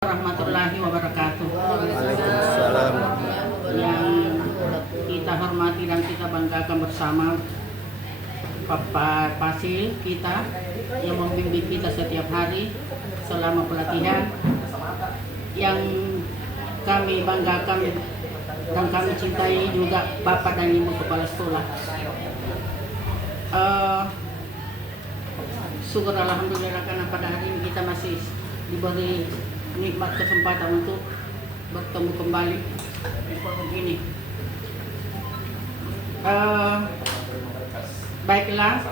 Warahmatullahi wabarakatuh. Waalaikumsalam. Yang kita hormati dan kita banggakan bersama Bapak Pasil kita yang membimbing kita setiap hari selama pelatihan, yang kami banggakan dan kami cintai juga Bapak dan Ibu Kepala Sekolah. Syukur alhamdulillah karena pada hari ini kita masih diberi nikmat kesempatan untuk bertemu kembali di forum ini. Baiklah,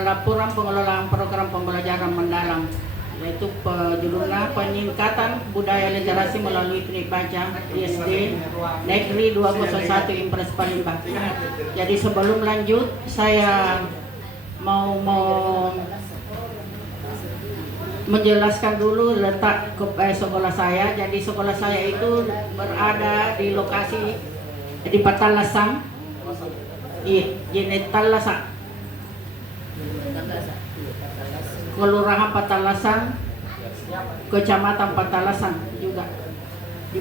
laporan pengelolaan program pembelajaran mendalam, yaitu judulnya peningkatan budaya literasi melalui teknik baca SD Negeri 201 Impres Palembang. Jadi sebelum lanjut, saya mau menjelaskan dulu letak sekolah saya. Jadi sekolah saya itu berada di lokasi di Patalasang, Talasa, Kelurahan Patalasang, Kecamatan Patalasang juga di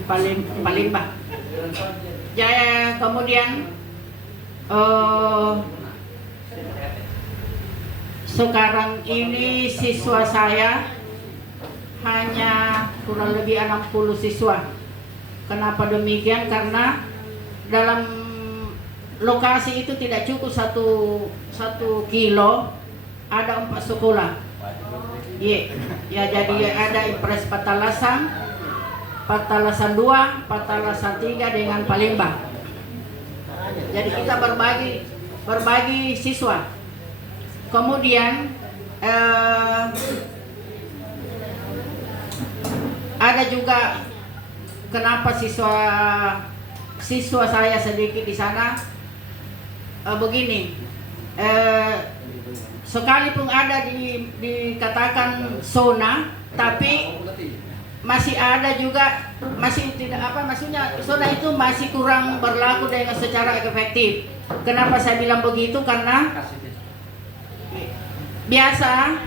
Palembang. Ya, kemudian sekarang ini siswa saya hanya kurang lebih 60 siswa. Kenapa demikian? Karena dalam lokasi itu tidak cukup satu kilo, ada 4 sekolah. Ya, jadi ada Impres Patalasang, Patalasang 2, Patalasang 3 dengan Palembang. Jadi kita berbagi siswa. Kemudian ada juga kenapa siswa saya sedikit di sana, begini, sekalipun ada dikatakan zona, tapi masih ada juga maksudnya zona itu masih kurang berlaku dengan secara efektif. Kenapa saya bilang begitu? Karena biasa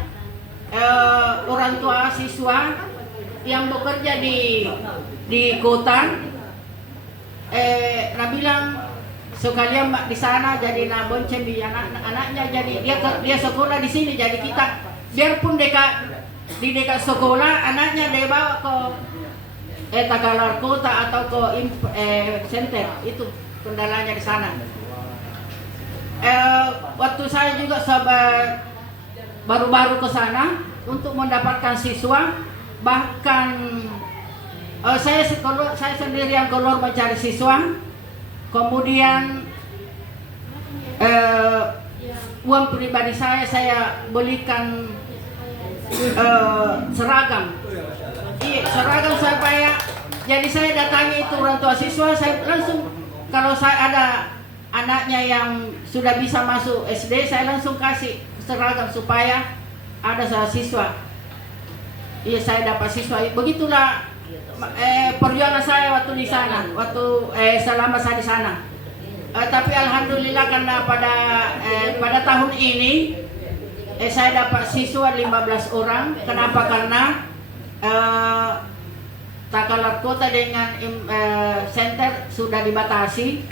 orang tua siswa yang bekerja di kota bilang sekalian di sana jadi bonceng di anaknya, jadi dia sekolah di sini, jadi kita biarpun di dekat sekolah anaknya dia bawa ke Tagalar kota atau ke center, itu kendalanya di sana. Waktu saya juga baru-baru ke sana untuk mendapatkan siswa, bahkan saya sendirian keluar mencari siswa. Kemudian uang pribadi saya belikan seragam supaya, jadi saya datangi itu orang tua siswa, saya langsung, kalau saya ada anaknya yang sudah bisa masuk SD, saya langsung kasih seragam supaya ada siswa. Iya, saya dapat siswa. Begitulah perjuangan saya waktu di sana, selama saya di sana. Tapi alhamdulillah karena pada tahun ini saya dapat siswa 15 orang. Kenapa? Karena Tagalar kota dengan center sudah dibatasi,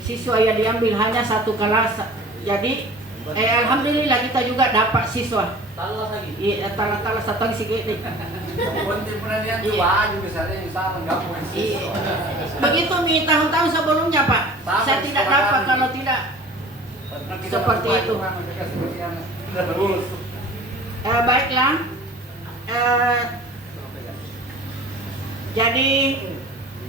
siswa yang diambil hanya satu kelas. Jadi alhamdulillah kita juga dapat siswa. Iya, talas satu sedikit. Begitu nih tahun-tahun sebelumnya, Pak. Saya tidak dapat kalau tidak seperti itu. Baiklah. Jadi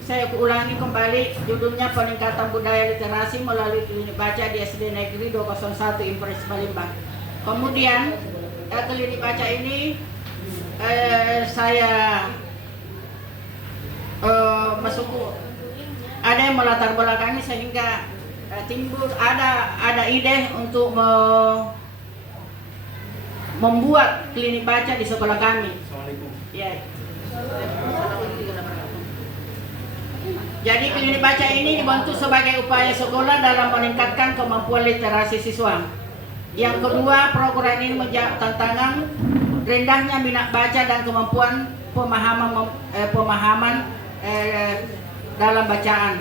saya ulangi kembali, judulnya peningkatan budaya literasi melalui klinik baca di SD Negeri 201 Impres Palembang. Kemudian klinik baca ini saya masuk, ada yang melatar belakangi sehingga timbul ada ide untuk membuat klinik baca di sekolah kami. Ya. Jadi klinik baca ini dibantu sebagai upaya sekolah dalam meningkatkan kemampuan literasi siswa. Yang kedua, program ini menjawab tantangan rendahnya minat baca dan kemampuan pemahaman dalam bacaan.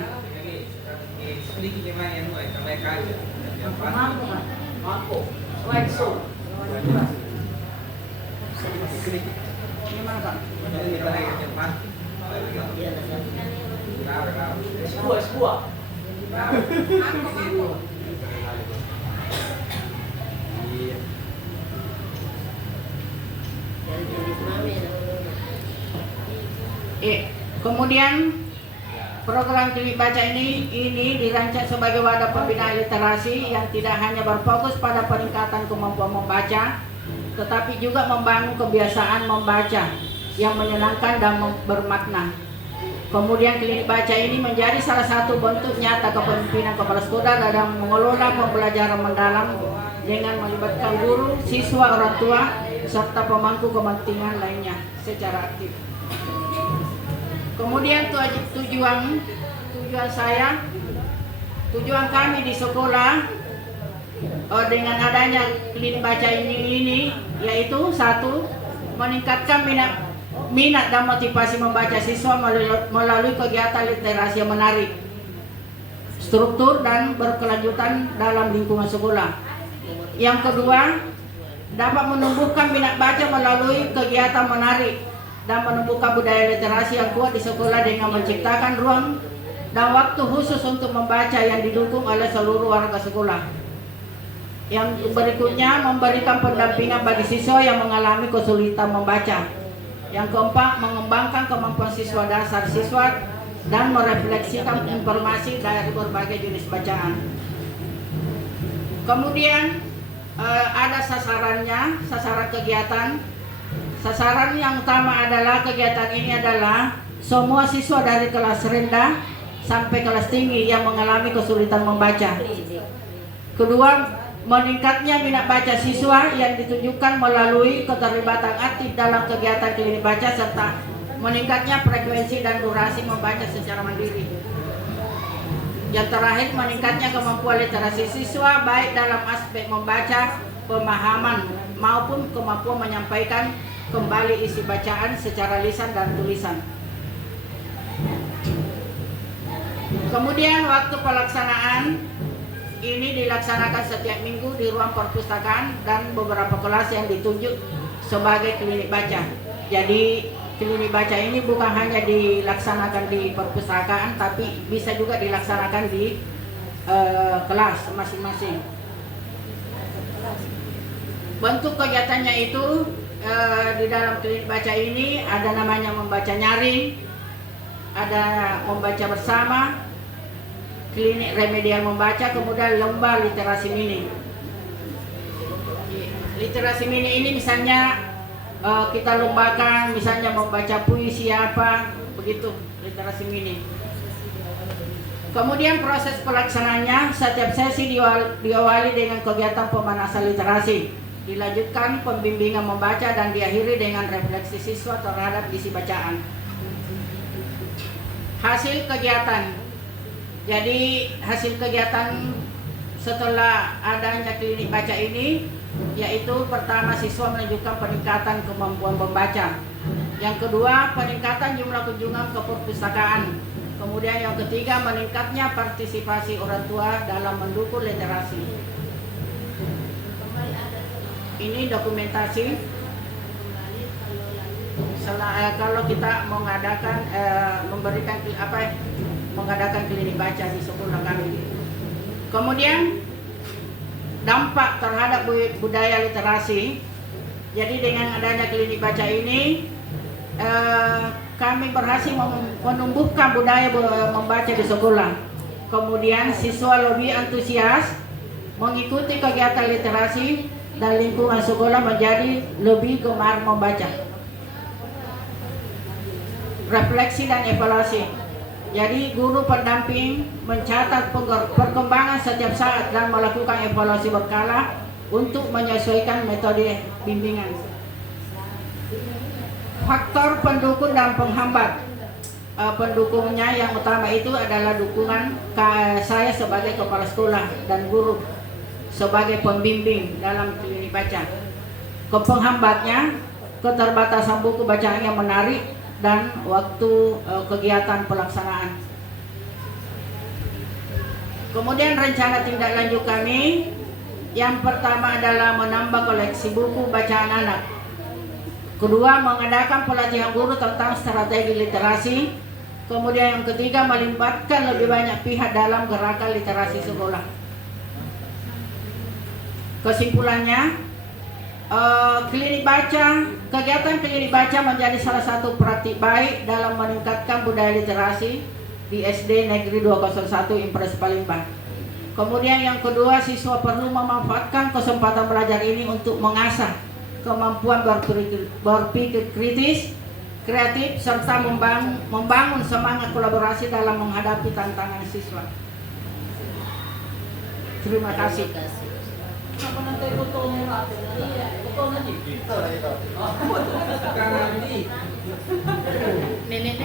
Gimana Kak? Kemudian program klinik baca ini dirancang sebagai wadah pembinaan literasi yang tidak hanya berfokus pada peningkatan kemampuan membaca, tetapi juga membangun kebiasaan membaca yang menyenangkan dan bermakna. Kemudian klinik baca ini menjadi salah satu bentuk nyata kepemimpinan kepala sekolah dalam mengelola pembelajaran mendalam dengan melibatkan guru, siswa, orang tua, serta pemangku kepentingan lainnya secara aktif. Kemudian tujuan kami di sekolah dengan adanya klinik baca ini yaitu satu, meningkatkan minat dan motivasi membaca siswa melalui kegiatan literasi yang menarik, struktur dan berkelanjutan dalam lingkungan sekolah. Yang kedua, dapat menumbuhkan minat baca melalui kegiatan menarik dan menumbuhkan budaya literasi yang kuat di sekolah dengan menciptakan ruang dan waktu khusus untuk membaca yang didukung oleh seluruh warga sekolah. Yang berikutnya, memberikan pendampingan bagi siswa yang mengalami kesulitan membaca. Yang keempat, mengembangkan kemampuan siswa dasar siswa dan merefleksikan informasi dari berbagai jenis bacaan. Kemudian ada sasarannya, sasaran kegiatan. Sasaran yang utama adalah kegiatan ini adalah semua siswa dari kelas rendah sampai kelas tinggi yang mengalami kesulitan membaca. Kedua, meningkatnya minat baca siswa yang ditunjukkan melalui keterlibatan aktif dalam kegiatan klinik baca serta meningkatnya frekuensi dan durasi membaca secara mandiri. Yang terakhir, meningkatnya kemampuan literasi siswa baik dalam aspek membaca, pemahaman maupun kemampuan menyampaikan kembali isi bacaan secara lisan dan tulisan. Kemudian waktu pelaksanaan ini dilaksanakan setiap minggu di ruang perpustakaan dan beberapa kelas yang ditunjuk sebagai klinik baca. Jadi klinik baca ini bukan hanya dilaksanakan di perpustakaan, tapi bisa juga dilaksanakan di kelas masing-masing. Bentuk kegiatannya itu di dalam klinik baca ini ada namanya membaca nyaring, ada membaca bersama, klinik remedial membaca, kemudian lomba literasi mini. Literasi mini ini misalnya kita lombakan misalnya membaca puisi apa, begitu literasi mini. Kemudian proses pelaksanaannya, setiap sesi diawali dengan kegiatan pemanasan literasi, dilanjutkan pembimbingan membaca dan diakhiri dengan refleksi siswa terhadap isi bacaan. Hasil kegiatan. Jadi hasil kegiatan setelah adanya klinik baca ini yaitu pertama, siswa menunjukkan peningkatan kemampuan membaca. Yang kedua, peningkatan jumlah kunjungan ke perpustakaan. Kemudian yang ketiga, meningkatnya partisipasi orang tua dalam mendukung literasi. Ini dokumentasi. Kalau kita mengadakan mengadakan klinik baca di sekolah kami. Kemudian dampak terhadap budaya literasi. Jadi dengan adanya klinik baca ini kami berhasil menumbuhkan budaya membaca di sekolah. Kemudian siswa lebih antusias mengikuti kegiatan literasi dan lingkungan sekolah menjadi lebih gemar membaca. Refleksi dan evaluasi. Jadi guru pendamping mencatat perkembangan setiap saat dan melakukan evaluasi berkala untuk menyesuaikan metode bimbingan. Faktor pendukung dan penghambat. Pendukungnya yang utama itu adalah dukungan saya sebagai kepala sekolah dan guru sebagai pembimbing dalam klinik baca. Penghambatnya keterbatasan buku bacaan yang menarik, dan waktu kegiatan pelaksanaan. Kemudian rencana tindak lanjut kami, yang pertama adalah menambah koleksi buku bacaan anak. Kedua, mengadakan pelatihan guru tentang strategi literasi. Kemudian yang ketiga, melibatkan lebih banyak pihak dalam gerakan literasi sekolah. Kesimpulannya, kegiatan klinik baca menjadi salah satu praktik baik dalam meningkatkan budaya literasi di SD Negeri 201 Impres Palembang. Kemudian yang kedua, siswa perlu memanfaatkan kesempatan belajar ini untuk mengasah kemampuan berpikir kritis, kreatif, serta membangun semangat kolaborasi dalam menghadapi tantangan siswa. Terima kasih. Nenek.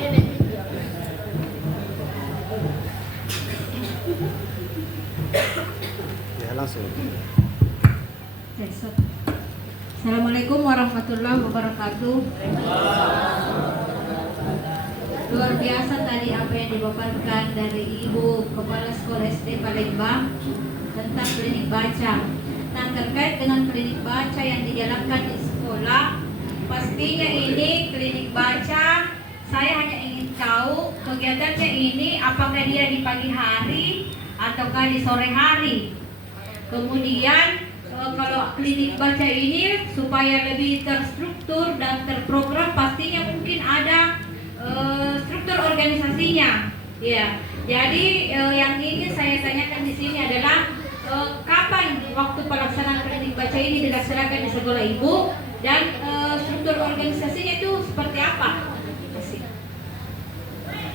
Ya, langsung. Assalamualaikum warahmatullahi wabarakatuh. Luar biasa tadi apa yang dipaparkan dari Ibu Kepala Sekolah SD Palembang tentang klinik baca. Nah, terkait dengan klinik baca yang dijalankan di sekolah, pastinya ini klinik baca, saya hanya ingin tahu kegiatannya ini apakah dia di pagi hari ataukah di sore hari. Kemudian kalau klinik baca ini supaya lebih terstruktur dan terprogram, pastinya mungkin ada struktur organisasinya. Ya, jadi yang ingin saya tanyakan di sini adalah kapan waktu pelaksanaan klinik baca ini dilaksanakan di sekolah Ibu, dan struktur organisasinya itu seperti apa?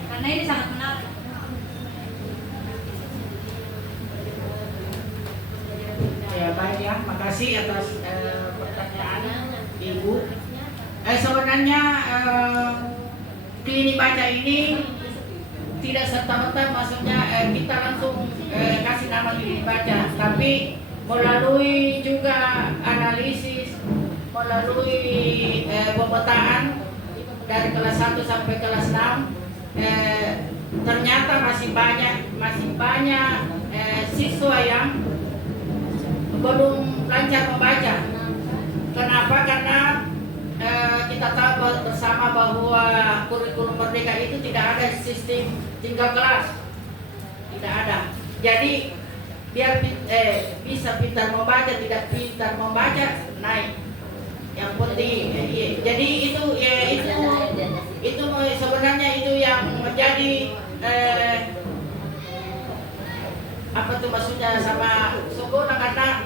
Karena ini sangat menarik. Ya, baik ya, makasih atas pertanyaan Ibu. Sebenarnya klinik baca ini tidak serta-merta maksudnya kita langsung kasih nama klinik baca, tapi melalui juga analisis, melalui pemetaan dari kelas 1 sampai kelas 6, ternyata masih banyak siswa yang belum lancar membaca. Kenapa? Karena kita tahu bersama bahwa kurikulum Merdeka itu tidak ada sistem tinggal kelas, tidak ada. Jadi biar bisa pintar membaca, tidak pintar membaca naik. Yang penting, jadi itu sebenarnya itu yang menjadi apa tuh maksudnya sama sekolah, karena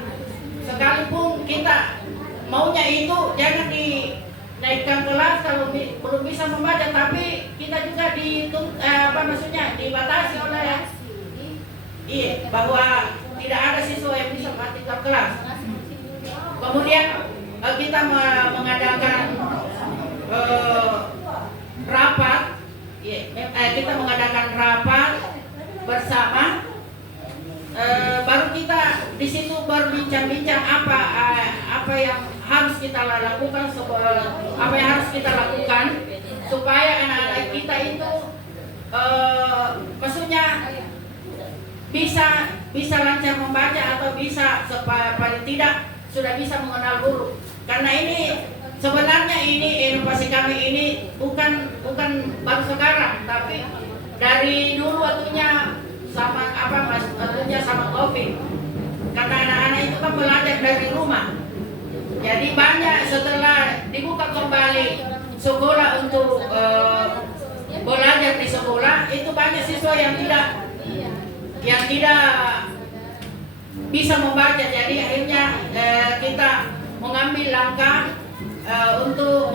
sekalipun kita maunya itu jangan dinaikkan kelas kalau belum bisa membaca, tapi kita juga dibatasi oleh bahwa tidak ada siswa yang bisa menggantikan kelas. Kemudian kita mengadakan rapat, kita mengadakan rapat bersama. Baru kita di situ berbincang-bincang apa yang harus kita lakukan, supaya anak-anak kita itu maksudnya bisa lancar membaca, atau bisa paling tidak sudah bisa mengenal guru. Karena ini sebenarnya inovasi kami ini bukan baru sekarang, tapi dari dulu waktunya sama COVID. Karena anak-anak itu kan belajar dari rumah. Jadi banyak setelah dibuka kembali sekolah untuk belajar di sekolah, itu banyak siswa yang tidak bisa membaca. Jadi akhirnya kita mengambil langkah untuk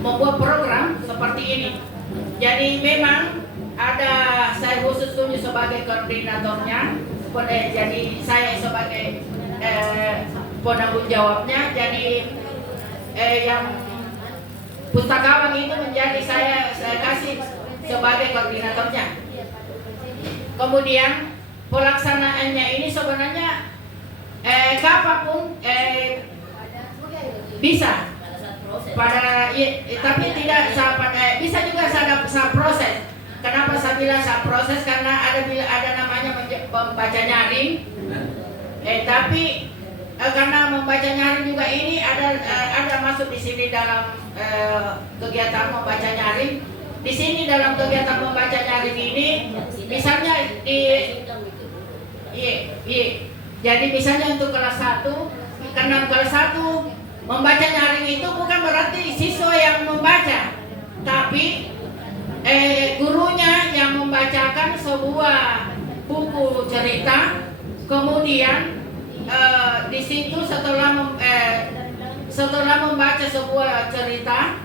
membuat program seperti ini. Jadi memang ada saya khusus tunjuk sebagai koordinatornya, jadi saya sebagai penanggung jawabnya. Jadi yang pustakawan itu menjadi saya kasih sebagai koordinatornya. Kemudian pelaksanaannya ini sebenarnya kapanpun bisa tapi tidak bisa juga saat proses. Kenapa saya bilang saat proses? Karena ada namanya membaca nyaring. Tapi karena membaca nyaring juga ini ada masuk di sini dalam kegiatan membaca nyaring. Di sini dalam kegiatan membaca nyaring ini, misalnya jadi misalnya untuk kelas 1, karena kelas 1 membaca nyaring itu bukan berarti siswa yang membaca, tapi gurunya yang membacakan sebuah buku cerita, kemudian di situ setelah membaca sebuah cerita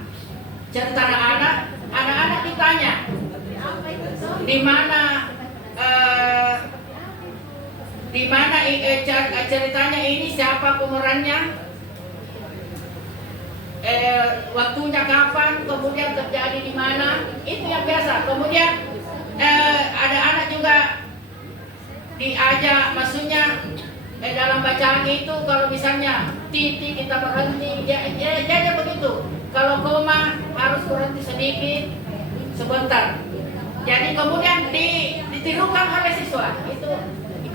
anak-anak ditanya di mana ceritanya ini, siapa pemerannya, waktunya kapan, kemudian terjadi di mana, itu yang biasa. Kemudian ada anak juga diajak, maksudnya dalam bacaan itu kalau misalnya titik kita berhenti, jadi begitu. Kalau koma harus berhenti sedikit, sebentar. Jadi kemudian ditirukan oleh siswa. Itu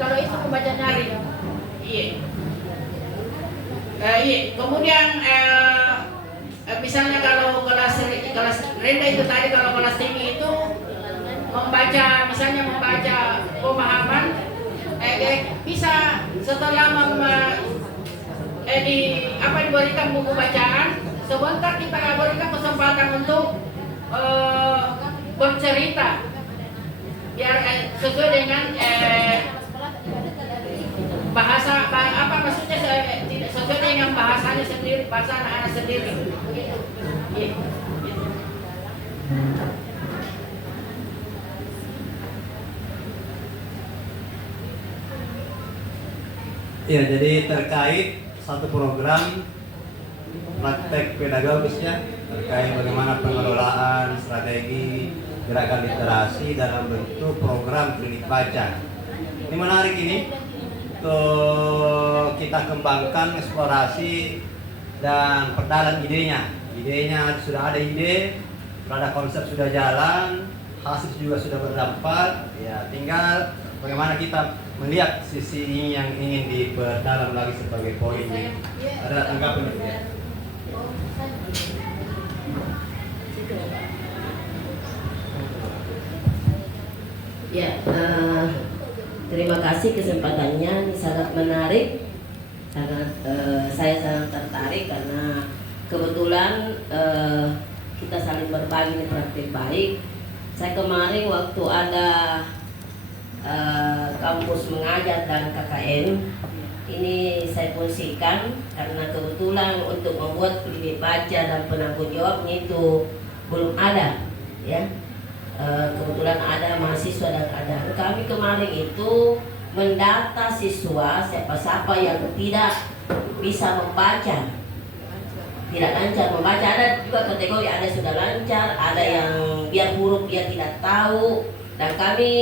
kalau itu membaca nyaring. Kemudian misalnya kalau kelas rendah itu tadi, kalau kelas tinggi itu membaca pemahaman, bisa setelah diberikan buku bacaan, sebentar kita berikan kesempatan untuk bercerita biar sesuai dengan bahasa maksudnya tidak sesuai dengan bahasanya sendiri, bahasa anak-anak sendiri. Ya, jadi terkait satu program praktek pedagogisnya terkait bagaimana pengelolaan strategi gerakan literasi dalam bentuk program klinik baca. Ini menarik ini. Untuk kita kembangkan, eksplorasi dan perdalam idenya. Idenya sudah ada ide, sudah ada konsep, sudah jalan, hasil juga sudah berdampak. Ya, tinggal bagaimana kita melihat sisi ini yang ingin diperdalam lagi sebagai poin. Ada tanggapan ya? Ya, terima kasih kesempatannya, ini sangat menarik. Saya sangat tertarik karena kebetulan kita saling berbagi praktik baik. Saya kemarin waktu ada kampus mengajar dan KKN, ini saya fungsikan karena kebetulan untuk membuat klinik baca dan penanggung jawabnya itu belum ada, ya. Kebetulan ada mahasiswa dan ada kami kemarin itu mendata siswa siapa-siapa yang tidak bisa membaca, tidak lancar membaca. Ada juga kategori, ada sudah lancar, ada yang biar huruf dia tidak tahu, dan kami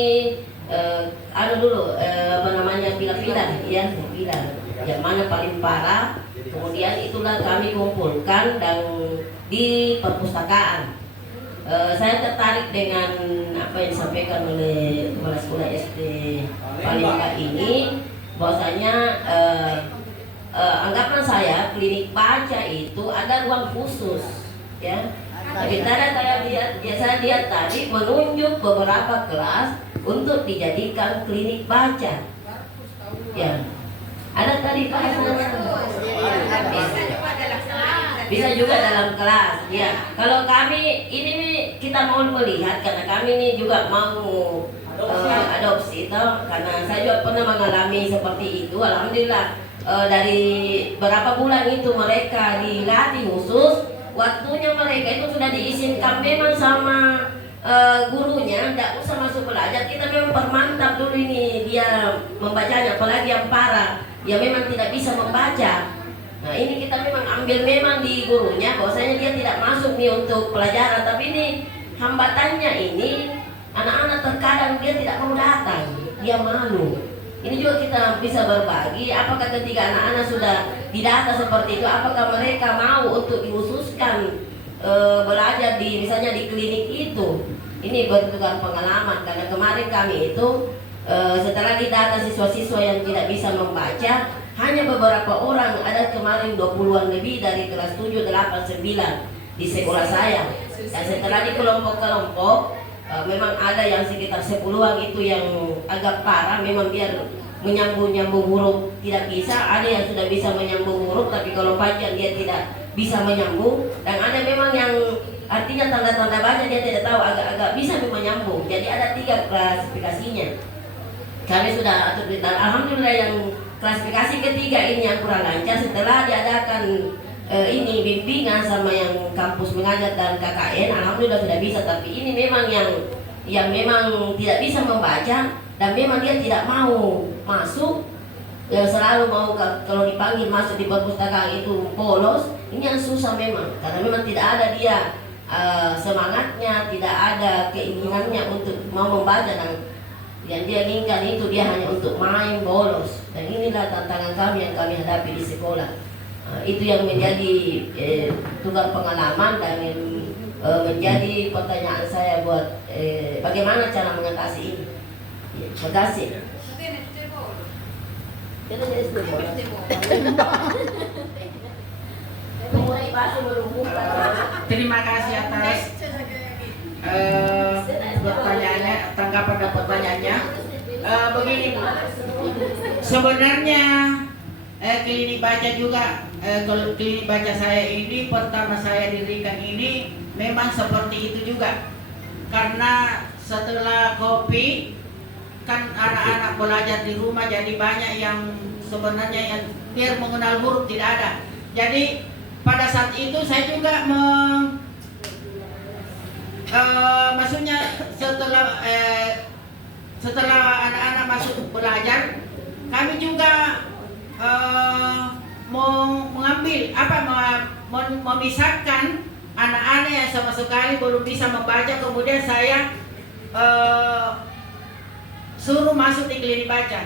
pilah-pilah ya, pilah yang mana paling parah. Kemudian itulah kami kumpulkan dan di perpustakaan. Saya tertarik dengan apa yang disampaikan oleh kepala sekolah SD Palembang ini, bahwasanya anggapan saya klinik baca itu ada ruang khusus, ya. Tapi saya lihat tadi menunjuk beberapa kelas untuk dijadikan klinik baca, ya. Ada tadi Pak, bisa juga dalam kelas, ya. Kalau kami ini kita mau melihat karena kami ini juga mau adopsi, karena saya juga pernah mengalami seperti itu. Alhamdulillah dari berapa bulan itu mereka dilatih khusus, waktunya mereka itu sudah diizinkan memang sama gurunya, tidak usah masuk belajar. Kita memang permantap dulu ini dia membacanya, apalagi yang parah, ya memang tidak bisa membaca. Nah ini kita memang ambil memang di gurunya, bahwasanya dia tidak masuk nih untuk pelajaran. Tapi ini hambatannya ini anak-anak terkadang dia tidak mau datang, dia malu. Ini juga kita bisa berbagi. Apakah ketika anak-anak sudah didata seperti itu, apakah mereka mau untuk dikhususkan belajar di misalnya di klinik itu? Ini bertukar pengalaman karena kemarin kami itu setelah didata siswa-siswa yang tidak bisa membaca, hanya beberapa orang, ada kemarin 20-an lebih dari kelas 7, 8, 9 di sekolah saya. Dan setelah di kelompok-kelompok, memang ada yang sekitar 10-an itu yang agak parah, memang biar menyambung-nyambung huruf tidak bisa. Ada yang sudah bisa menyambung huruf, tapi kalau bacaan dia tidak bisa menyambung. Dan ada memang yang artinya tanda-tanda baca dia tidak tahu, agak-agak bisa menyambung. Jadi ada 3 klasifikasinya. Kami sudah atur di alhamdulillah yang klasifikasi ketiga ini yang kurang lancar setelah diadakan ini bimbingan sama yang kampus mengajar dan KKN, alhamdulillah sudah bisa. Tapi ini memang yang memang tidak bisa membaca dan memang dia tidak mau masuk, yang selalu mau kalau dipanggil masuk di perpustakaan itu bolos. Ini yang susah memang karena memang tidak ada dia semangatnya, tidak ada keinginannya untuk mau membaca, dan yang dia inginkan itu dia hanya untuk main bolos. Dan inilah tantangan kami yang kami hadapi di sekolah. Itu yang menjadi tukar pengalaman dan menjadi pertanyaan saya buat bagaimana cara mengatasi ini. Terima kasih. Terima kasih atas pertanyaannya, tanggapan dan pertanyaannya. Begini Bu, sebenarnya klinik baca juga, kalau klinik baca saya ini pertama saya dirikan ini memang seperti itu juga, karena setelah COVID kan anak-anak belajar di rumah, jadi banyak yang sebenarnya yang biar mengenal huruf tidak ada. Jadi pada saat itu saya juga maksudnya setelah anak-anak masuk belajar, kami juga mau mengambil memisahkan anak-anak yang sama sekali belum bisa membaca, kemudian saya suruh masuk di klinik baca.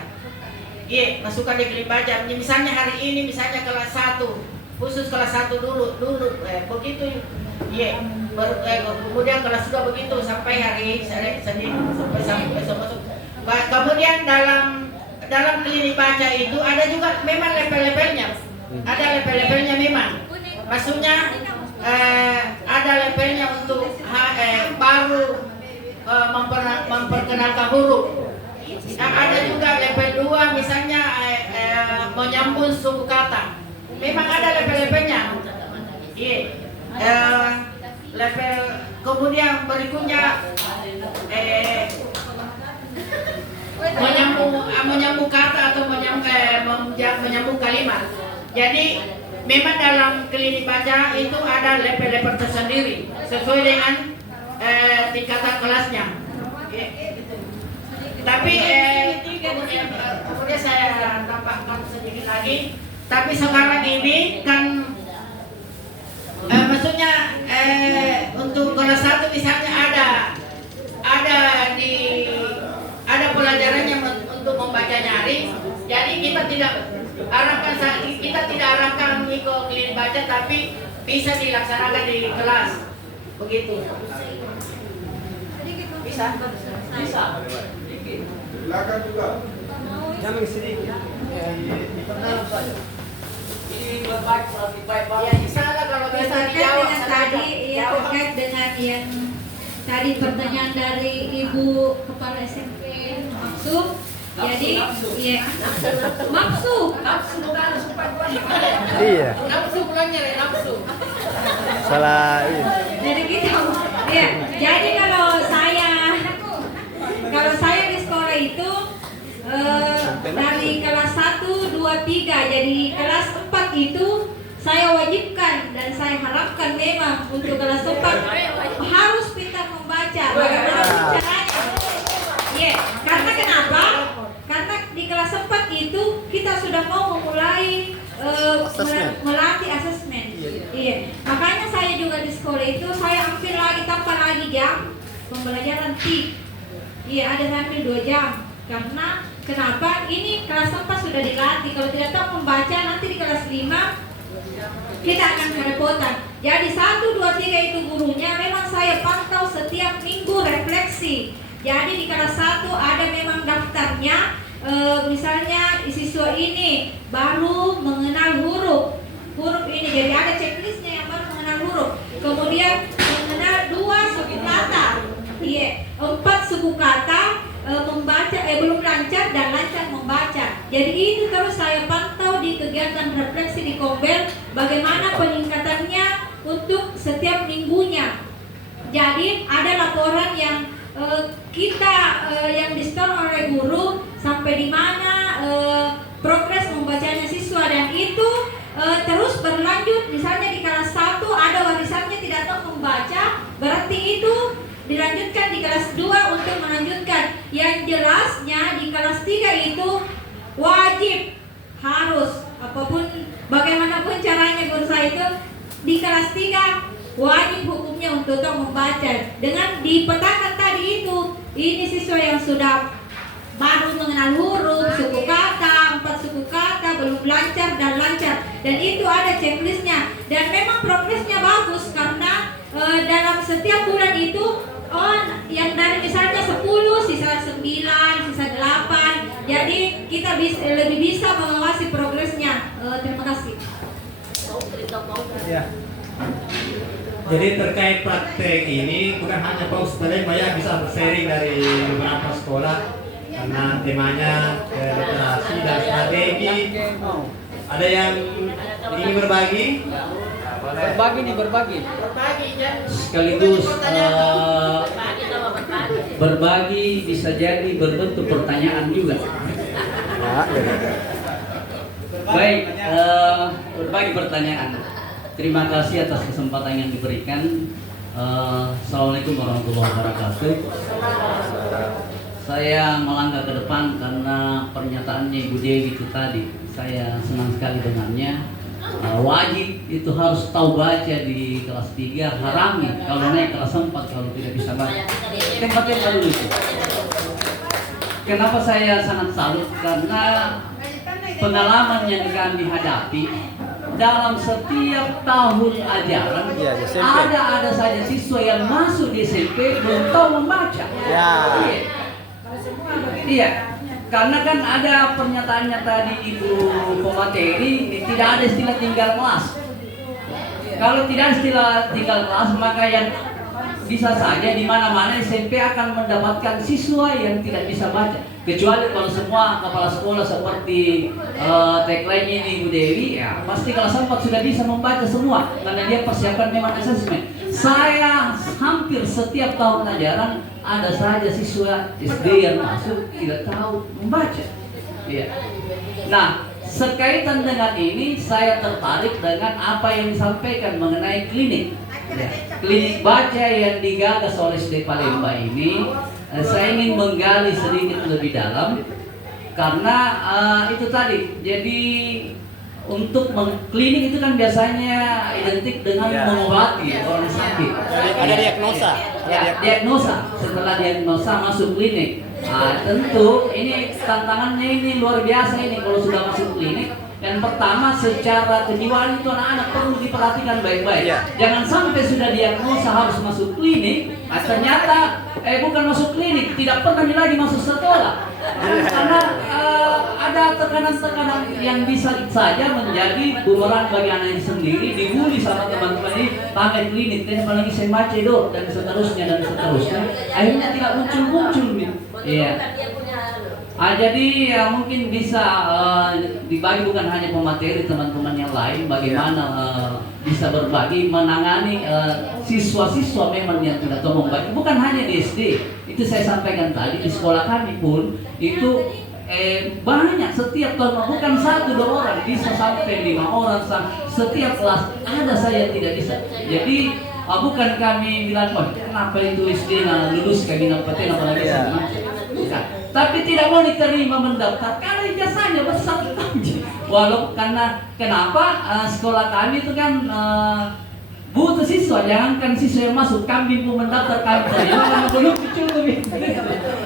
Iya, masukkan di klinik baca. Misalnya hari ini misalnya kelas 1, khusus kelas 1 dulu begitu. Iya, kemudian kelas 2 begitu sampai hari Senin sampai besok. Kemudian dalam klinik baca itu ada juga memang level-levelnya. Ada level-levelnya memang. Maksudnya ada levelnya untuk baru memperkenalkan huruf. Ada juga level 2 misalnya menyambung suku kata. Memang ada level-levelnya. Iya. Level kemudian berikutnya menyambung kata atau menyambung kalimat. Jadi memang dalam klinik baca itu ada level-level tersendiri sesuai dengan tingkatan kelasnya. Tapi kemudian saya tambahkan sedikit lagi. Tapi sekarang ini kan maksudnya untuk kelas 1 misalnya ada pelajarannya untuk membaca nyaring. Jadi kita tidak arahkan ikut klinik baca, tapi bisa dilaksanakan di kelas. Begitu. Bisa. Silakan juga. Jangan sedikit. Diperdalam saja. Ini baik-baik. Ya, insyaallah kalau bisa Terkait dijawab dengan tadi, ya, terkait dengan yang tadi pertanyaan dari Ibu Kepala SMP Maksud. Jadi, ya, Maksud. Iya. nafsu pulangnya nafsu. Salah ini. Jadi kita, ya. Jadi kalau saya di sekolah itu dari kelas 1, 2, 3, jadi kelas 4 itu saya wajibkan dan saya harapkan memang untuk kelas 4 harus pintar membaca. Bagaimana caranya? Ya, karena kenapa? Karena di kelas 4 itu kita sudah mau memulai melatih asesmen. Iya. Makanya saya juga di sekolah itu saya ambil lagi tambah lagi jam pembelajaran TIK. Iya, ada sampai 2 jam karena Kenapa? Ini kelas 4 sudah dilatih. Kalau tidak tahu membaca, nanti di kelas 5 kita akan kerepotan. Jadi 1, 2, 3 itu gurunya memang saya pantau setiap minggu refleksi. Jadi di kelas 1 ada memang daftarnya. Misalnya siswa ini baru mengenal huruf ini, jadi ada checklistnya yang baru mengenal huruf. Kemudian mengenal 2 suku kata, 4 suku kata, membaca belum lancar dan lancar membaca. Jadi itu terus saya pantau di kegiatan refleksi di Kombel, bagaimana peningkatannya untuk setiap minggunya. Jadi ada laporan yang kita yang di-store oleh guru sampai di mana progres membacanya siswa, dan itu terus berlanjut. Misalnya di kelas 1 ada warisannya tidak tahu membaca, berarti itu dilanjutkan di kelas 2 untuk melanjutkan. Yang jelasnya di kelas 3 itu wajib, harus, apapun bagaimanapun caranya berusaha itu di kelas 3 wajib hukumnya untuk membaca. Dengan dipetakan tadi itu, ini siswa yang sudah baru mengenal huruf, suku kata, 4 suku kata, belum lancar dan lancar, dan itu ada checklistnya. Dan memang progresnya bagus karena dalam setiap bulan itu yang dari misalnya 10, sisa 9, sisa 8, jadi kita lebih bisa mengawasi progresnya. Terima kasih. Ya. Jadi terkait praktek ini bukan hanya Pak Ustadz yang bisa sharing dari beberapa sekolah, karena temanya literasi dan strategi. Ada yang ingin berbagi? Berbagi dan sekaligus berbagi bisa jadi berbentuk pertanyaan juga. Baik, berbagi pertanyaan. Terima kasih atas kesempatan yang diberikan. Assalamualaikum warahmatullahi wabarakatuh. Saya melangkah ke depan karena pernyataannya Ibu Dewi itu tadi. Saya senang sekali dengannya. Wajib itu harus tahu baca di kelas 3, harami kalau naik kelas 4 kalau tidak bisa baca. Tempat-tempat dulu itu. Kenapa saya sangat salut? Karena pengalaman yang kami hadapi dalam setiap tahun ajaran, ada saja siswa yang masuk di SMP belum tahu membaca. Iya. Karena kan ada pernyataannya tadi Ibu pemateri, tidak ada istilah tinggal kelas. Kalau tidak ada istilah tinggal kelas, maka yang bisa saja di mana-mana SMP akan mendapatkan siswa yang tidak bisa baca. Kecuali kalau semua kepala sekolah seperti tagline ini Ibu Dewi, ya pasti kelas 4 sudah bisa membaca semua karena dia persiapkan memang asesmen. Saya hampir setiap tahun ajaran ada saja siswa SD yang masuk tidak tahu membaca. Iya. Nah, sekaitan dengan ini saya tertarik dengan apa yang disampaikan mengenai klinik. Ya, klinik baca yang digagas oleh SD Palembang ini, saya ingin menggali sedikit lebih dalam karena itu tadi. Jadi untuk klinik itu kan biasanya identik dengan mengobati orang sakit. Ada diagnosa. Ya, diagnosa. Setelah diagnosa masuk klinik. Tentu ini tantangannya ini luar biasa ini kalau sudah masuk klinik. Yang pertama, secara kejiwaan itu anak-anak perlu diperhatikan baik-baik. Jangan sampai sudah diagnosa harus masuk klinik, ternyata bukan masuk klinik, tidak pernah lagi masuk sekolah. Karena ada tekanan-tekanan yang bisa saja menjadi bumerang bagi anaknya sendiri, dibully sama teman-teman ini, pakai klinik, apalagi saya baca dong, dan seterusnya. Akhirnya tidak muncul nih. Iya. Jadi mungkin bisa dibagi bukan hanya pemateri, teman-teman yang lain bagaimana bisa berbagi menangani siswa-siswa memang yang tidak tahu membaca, bukan hanya di SD. Itu saya sampaikan tadi di sekolah kami pun itu banyak setiap tahun, bukan 1-2 orang, bisa sampai 5 orang setiap kelas ada saya tidak bisa. Jadi bukan kami bilang kenapa itu SD lulus kami dapat apalagi sama. Bukan. Tapi tidak mau diterima mendaftar karena ijazahnya besar sekali. Walau kenapa sekolah kami itu kan butuh siswa, jangankan siswa yang masuk, kambing pun mendaftar kami terima karena belum cukup.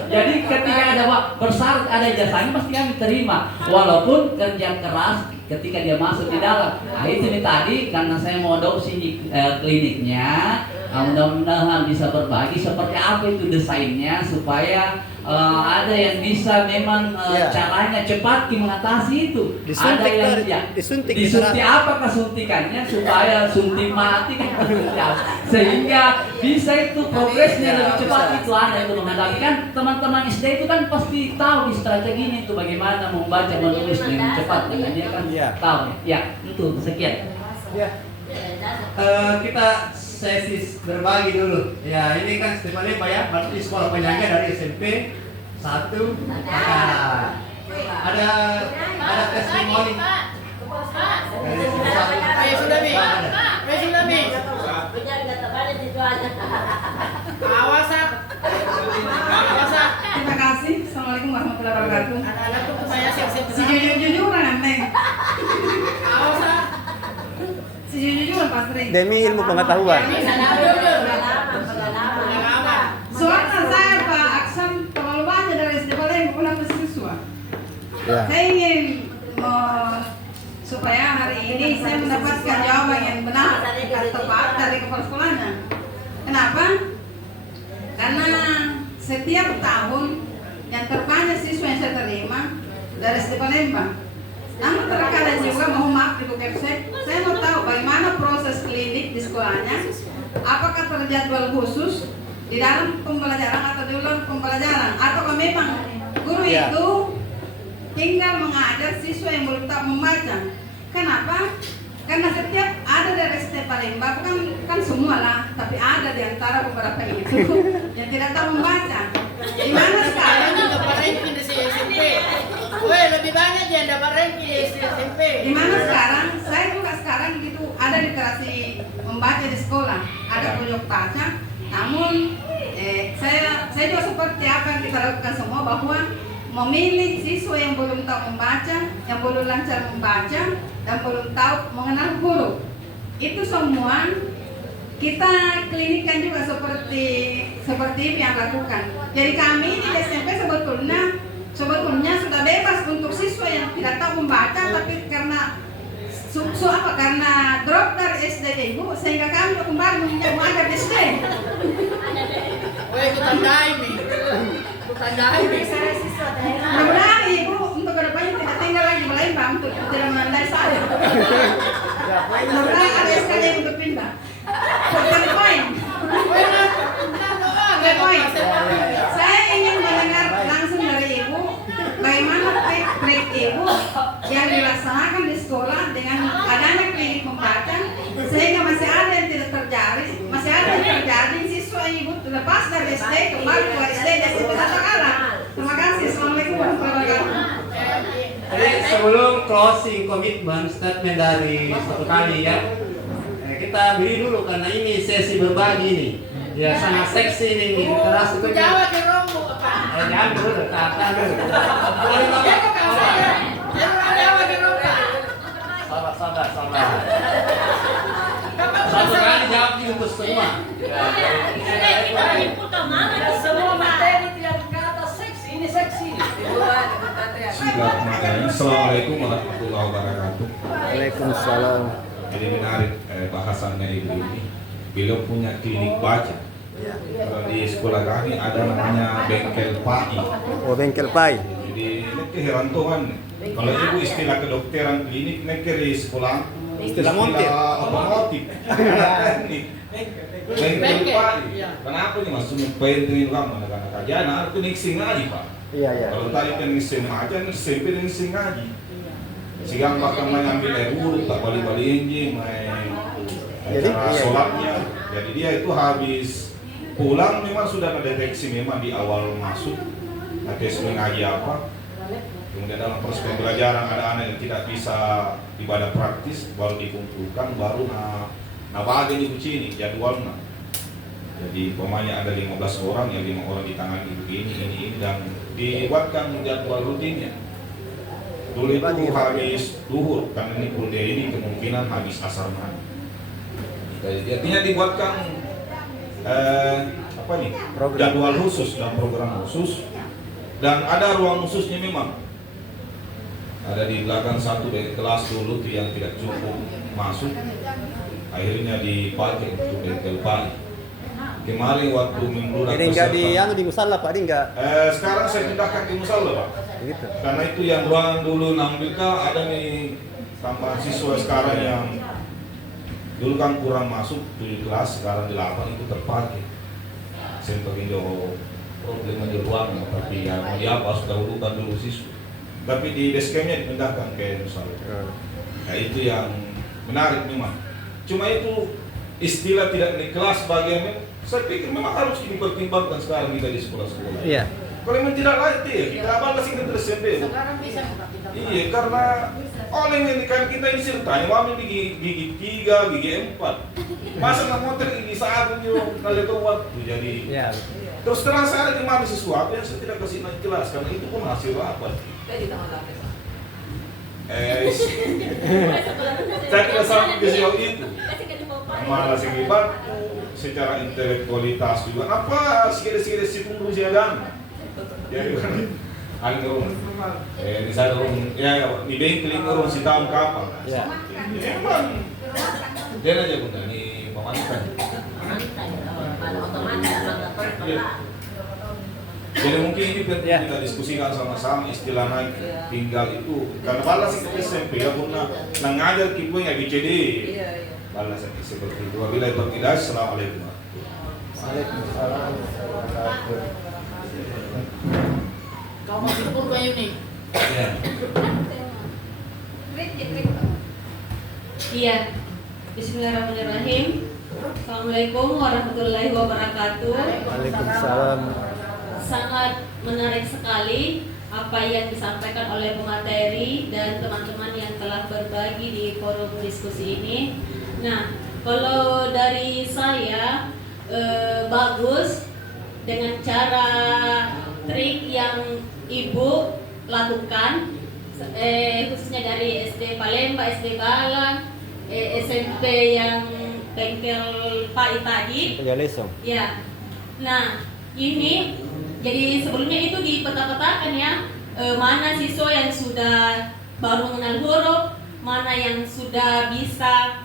Jadi ketika ada bahwa bersyarat ada ijazahnya pasti kami terima, walaupun kerja keras ketika dia masuk di dalam. Nah itu nih tadi karena saya mau adopsi kliniknya, mudah-mudahan bisa berbagi seperti apa itu desainnya supaya ada yang bisa memang caranya cepat mengatasi itu. Ada yang disuntik apakah suntikannya supaya suntik mati kan sehingga bisa itu progresnya lebih cepat. Itu ada itu menghadapi kan teman-teman SD itu kan pasti tahu di strategi ini itu bagaimana membaca menulis dengan cepat dengan dia kan tahu ya itu sekian. Kita sesi berbagi dulu. Ya ini kan Stefan Pak ya, berarti sekolah penyangga dari SMP 1. Ada testimoni. Terima kasih. Assalamualaikum warahmatullahi wabarakatuh. Si jujur-jujuran neng. Si jujur-jujuran Pak Sri. demi ilmu pengetahuan. Soalnya saya Pak Aksan terlalu banyak dari SD Palembang pulang ke siswa. Ya. Saya ingin supaya hari ini saya mendapatkan jawaban yang benar dan tepat dari kepala sekolahnya. Kenapa? Karena setiap tahun yang terbanyak siswa yang saya terima dari SD Palembang. Namun terkadang juga mohon maaf Ibu Kepsek, saya mau tahu bagaimana proses klinik di sekolahnya. Apakah terjadwal khusus di dalam pembelajaran atau di luar pembelajaran, atau memang guru itu tinggal mengajar siswa yang belum tahu membaca. Kenapa? Karena setiap ada dari SD Palembang kan semua lah, tapi ada di antara beberapa itu yang tidak tahu membaca. Di mana sekarang? Lebih banyak yang dapat ranking di SMP. Di mana sekarang? Saya juga sekarang gitu ada literasi membaca di sekolah, ada pojok baca. Namun saya juga seperti apa yang kita lakukan semua, bahwa memilih siswa yang belum tahu membaca, yang belum lancar membaca, dan belum tahu mengenal huruf. Itu semua kita klinikkan juga seperti itu yang lakukan. Jadi kami di SMP sebetulnya sudah bebas untuk siswa yang tidak tahu membaca, tapi karena karena drop dari SD Ibu, sehingga kami kembali mengajar di SD. Itu tandai nih. Mudah-mudahan Ibu untuk kedepannya tidak tinggal lagi di Palembang untuk tidak menandai saya. Mudah-mudahan ada sekali untuk pindah. Ke poin. Saya ingin mendengar langsung dari Ibu bagaimana trik Ibu yang dilaksanakan di sekolah dengan adanya klinik membaca, sehingga masih ada yang tidak terjadi siswa Ibu lepas dari SD kembali ke SD dan itu tak kalah. Terima kasih. Assalamualaikum warahmatullahi wabarakatuh. Jadi sebelum closing komitmen statement dari satu kali ya, kita beri dulu karena ini sesi berbagi nih. Ya sangat seksi nih, keras itu. Jawa di Romo. Jangan dulu, kata dulu. Jawa di Romo. Sabar. Satu kali jawab untuk semua. Semua materi tidak kata seksi, ini seksi. Assalamualaikum warahmatullahi wabarakatuh. Waalaikumsalam. Jadi menarik bahasannya Ibu ini. Beliau punya klinik baca. Kalau di sekolah kami ada namanya bengkel pai. Oh, bengkel pai. Jadi ini keherantuan. Kalau Ibu istilah kedokteran klinik nekeri sekolah Istilah montir. otomotif. Bengkel pai. Kenapa nih maksudnya penting kamu anak-anak kajian? Aku ningsing aja Pak. Iya. Kalau tadi kan ningsing aja, SMP ningsing aja. Sehingga bakal mengambil air wudhu, tak balik-balik Jadi, cara sholatnya. Jadi dia itu habis pulang memang sudah mendeteksi memang di awal masuk nanti ngaji apa. Kemudian dalam proses pembelajaran ada anak yang tidak bisa ibadah praktis, baru dikumpulkan, baru bagian ibu ini jadwalnya. Jadi pemainnya ada 15 orang, yang 5 orang di tangan ibu ini dan dibuatkan jadwal rutinnya. Dulu itu habis duhur, karena ini kuliah ini kemungkinan habis asar maghrib. Jadi artinya dibuatkan jadwal khusus dan program khusus Dan ada ruang khususnya memang. Ada di belakang satu kelas dulu tuh yang tidak cukup masuk. Akhirnya dipakai untuk bengkel pagi. Kemarin waktu minggu Jadi nggak di musala Pak, ini nggak sekarang saya pindahkan ke musola Pak. gitu. Karena itu yang ruangan dulu 6 BK ada nih tambahan siswa sekarang yang dulu kan kurang masuk 7 kelas, sekarang di 8 itu terpakai. Saya pakai problem di ruangan, tapi ya mau diapa harus dahulukan dulu siswa. Tapi di basecampnya dipindahkan ke musola. Nah itu yang menarik memang. Cuma itu istilah tidak naik kelas bagian saya pikir memang harus dipertimbangkan sekarang kita di sekolah-sekolah. Iya. Kalau memang tidak layak ya, kita abang kasih kita SMP. Sekarang bisa Iya, karena oleh ini kan kita ini ceritanya mami gigi 3, gigi 4. Masa nggak motor gigi 1 juga kali itu waktu jadi. Iya. Terus terang saya gimana sesuatu yang saya tidak kasih naik kelas karena itu pun hasil apa? Saya tidak sampai ke sejauh itu. Malah segi batu, secara intelektualitas juga. Apa sikit-sikit si tunggu si ada. Jadi kan, ada orang. Di sana orang, ya di bengkel ini orang si tahu kapan. Iya. Emang. Jangan aja bunda, ini pemanasan. Jadi mungkin ini kita diskusikan sama-sama istilah naik tinggal itu karena balas itu SMP ya bunda ngajar kipu yang BCD balas seperti itu. Wabillahi taufiq hidayah. Assalamualaikum. Waalaikumsalam. Kau masih pun kayu nih. Ya. Iya. Bismillahirrahmanirrahim. Assalamualaikum warahmatullahi wabarakatuh. Waalaikumsalam. Sangat menarik sekali apa yang disampaikan oleh pemateri dan teman-teman yang telah berbagi di forum diskusi ini. Nah, kalau dari saya bagus dengan cara trik yang Ibu lakukan, khususnya dari SD Palembang, SD Balang, SMP yang bengkel Pai tadi. Lesong. Ya. Nah, ini jadi sebelumnya itu dipeta-petakan ya, mana siswa yang sudah baru mengenal huruf, mana yang sudah bisa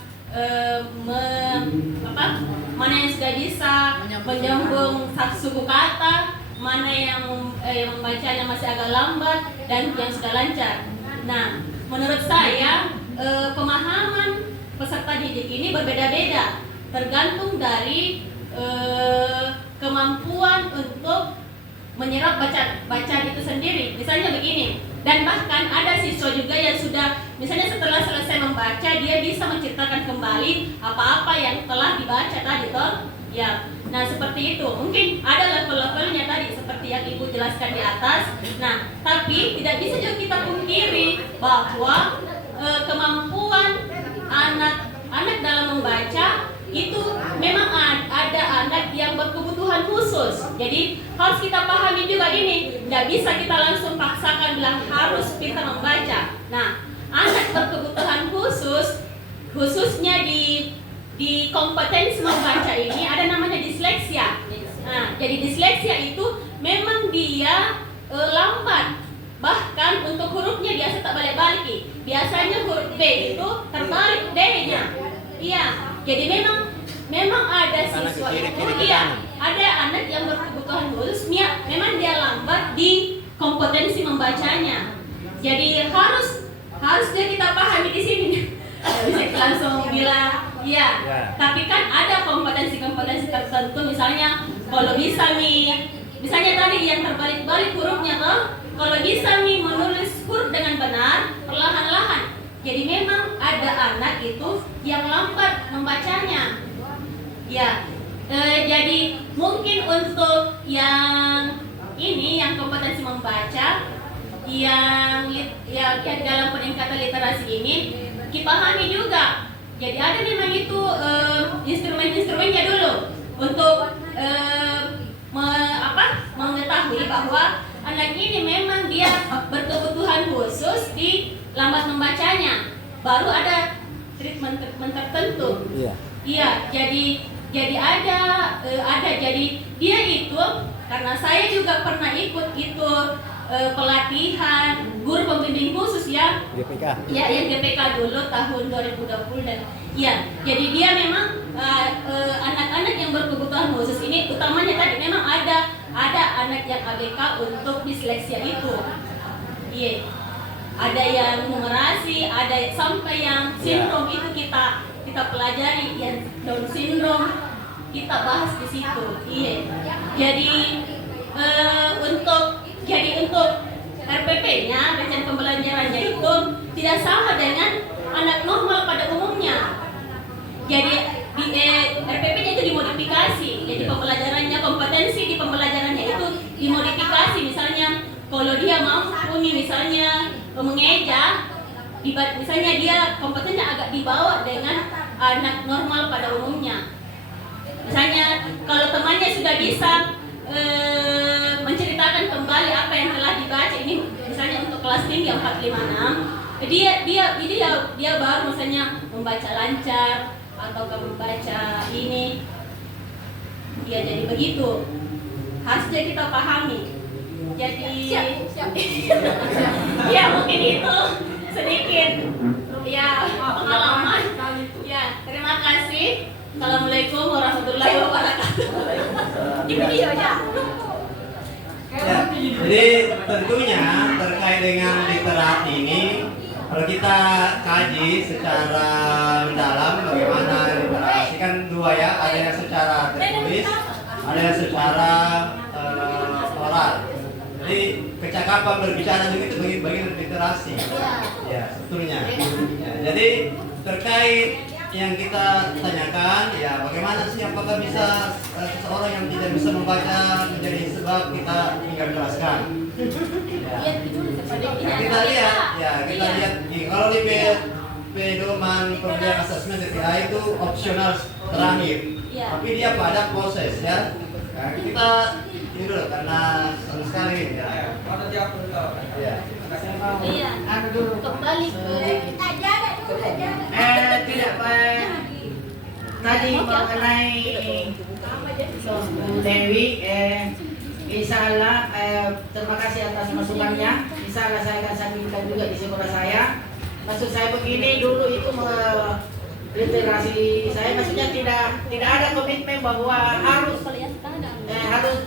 mana yang sudah bisa menyambung satu suku kata, mana yang membacanya masih agak lambat dan yang sudah lancar. Nah, menurut saya pemahaman peserta didik ini berbeda-beda, tergantung dari kemampuan untuk menyerap bacaan itu sendiri. Misalnya begini, dan bahkan ada siswa juga yang sudah misalnya setelah selesai membaca dia bisa menceritakan kembali apa-apa yang telah dibaca tadi toh. Ya. Nah, seperti itu. Mungkin ada level-levelnya tadi seperti yang Ibu jelaskan di atas. Nah, tapi tidak bisa juga kita pungkiri bahwa kemampuan anak dalam membaca itu memang ada anak yang berkebutuhan khusus. Jadi harus kita pahami juga ini. Tidak bisa kita langsung paksakan bilang harus pintar membaca. Nah, anak berkebutuhan khusus, khususnya di kompetensi membaca ini ada namanya disleksia. Nah, jadi disleksia itu memang dia lambat. Bahkan untuk hurufnya biasa tak balik-balik. Biasanya huruf B itu terbalik D-nya. Iya. Jadi memang ada siswa itu, iya, ada anak yang berkebutuhan khusus, memang dia lambat di kompetensi membacanya. Jadi harus dia kita pahami di sini. Bisa langsung bilang, iya. Tapi kan ada kompetensi-kompetensi tertentu, misalnya kalau bisa misalnya tadi yang terbalik-balik hurufnya toh, kalau bisa menulis huruf dengan benar, perlahan-lahan. Jadi memang ada anak itu yang lambat membacanya. Ya, jadi mungkin untuk yang ini, yang kompetensi membaca, yang dalam peningkatan literasi ini, dipahami juga. Jadi ada memang itu instrumen-instrumennya dulu untuk mengetahui bahwa anak ini memang dia berkebutuhan khusus di lambat membacanya, baru ada treatment tertentu. Iya. Iya, jadi ada jadi dia itu karena saya juga pernah ikut itu pelatihan guru pembimbing khusus ya. GPK. Ya, yang GPK dulu tahun 2020 dan ya, jadi dia memang anak-anak yang berkebutuhan khusus ini utamanya tadi memang ada anak yang ABK untuk disleksia itu. Iya. Ada yang numerasi, ada sampai yang sindrom itu kita pelajari, yang Down syndrome kita bahas di situ. Iya. Jadi untuk RPP-nya, rencana pembelajarannya itu tidak sama dengan anak normal pada umumnya. Jadi RPP-nya itu dimodifikasi. Jadi pembelajarannya, kompetensi di pembelajarannya itu dimodifikasi. Misalnya kalau dia mampu nih misalnya mengeja, misalnya dia kompetennya agak dibawa dengan anak normal pada umumnya. Misalnya kalau temannya sudah bisa menceritakan kembali apa yang telah dibaca, ini misalnya untuk kelas tinggi 456, dia baru misalnya membaca lancar atau membaca ini, ya jadi begitu harusnya kita pahami. Jadi ya mungkin itu sedikit ya pengalaman. Ya, terima kasih. Assalamualaikum warahmatullahi wabarakatuh. Di video ya. Ya, jadi tentunya terkait dengan literat ini, kalau kita kaji secara mendalam bagaimana literasi, kan dua ya, ada yang secara tertulis, ada yang secara oral. Jadi kecakapan berbicara juga itu bagian literasi. Ya, sebetulnya. Ya, jadi terkait yang kita tanyakan, ya bagaimana sih, apakah bisa seseorang yang tidak bisa membaca menjadi sebab kita tinggal jelaskan. Ya. Kita lihat, kalau di pedoman pemberian asesmen DPA itu opsional terakhir, tapi dia pada proses ya. Nah, kita ini dulu karena sama sekali ya. Iya. Kembali ke Tidak tadi mengenai Bu Dewi, insya Allah terima kasih atas masukannya. Insya Allah saya akan sampaikan juga di sekolah saya. Maksud saya begini, dulu itu literasi saya maksudnya tidak ada komitmen bahwa harus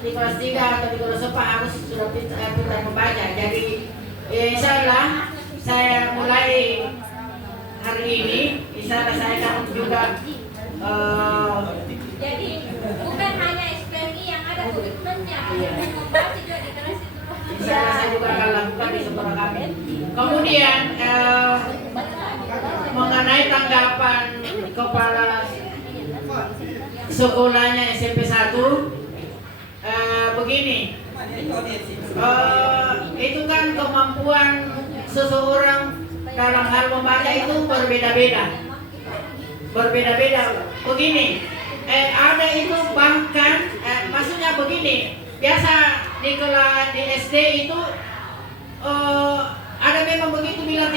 di kelas 3 atau di kelas 4 harus sudah pintar membaca. Jadi insya Allah saya mulai hari ini, insya Allah saya akan juga Jadi bukan hanya SPMI yang ada komitmennya, membaca juga di kelas itu. insya Allah saya juga akan lakukan di sekolah kami. Kemudian mengenai tanggapan kepala sekolahnya SMP 1, begini, itu kan kemampuan seseorang dalam hal membaca itu berbeda-beda. Begini, ada itu bahkan maksudnya begini, biasa di SD itu ada memang begitu bilang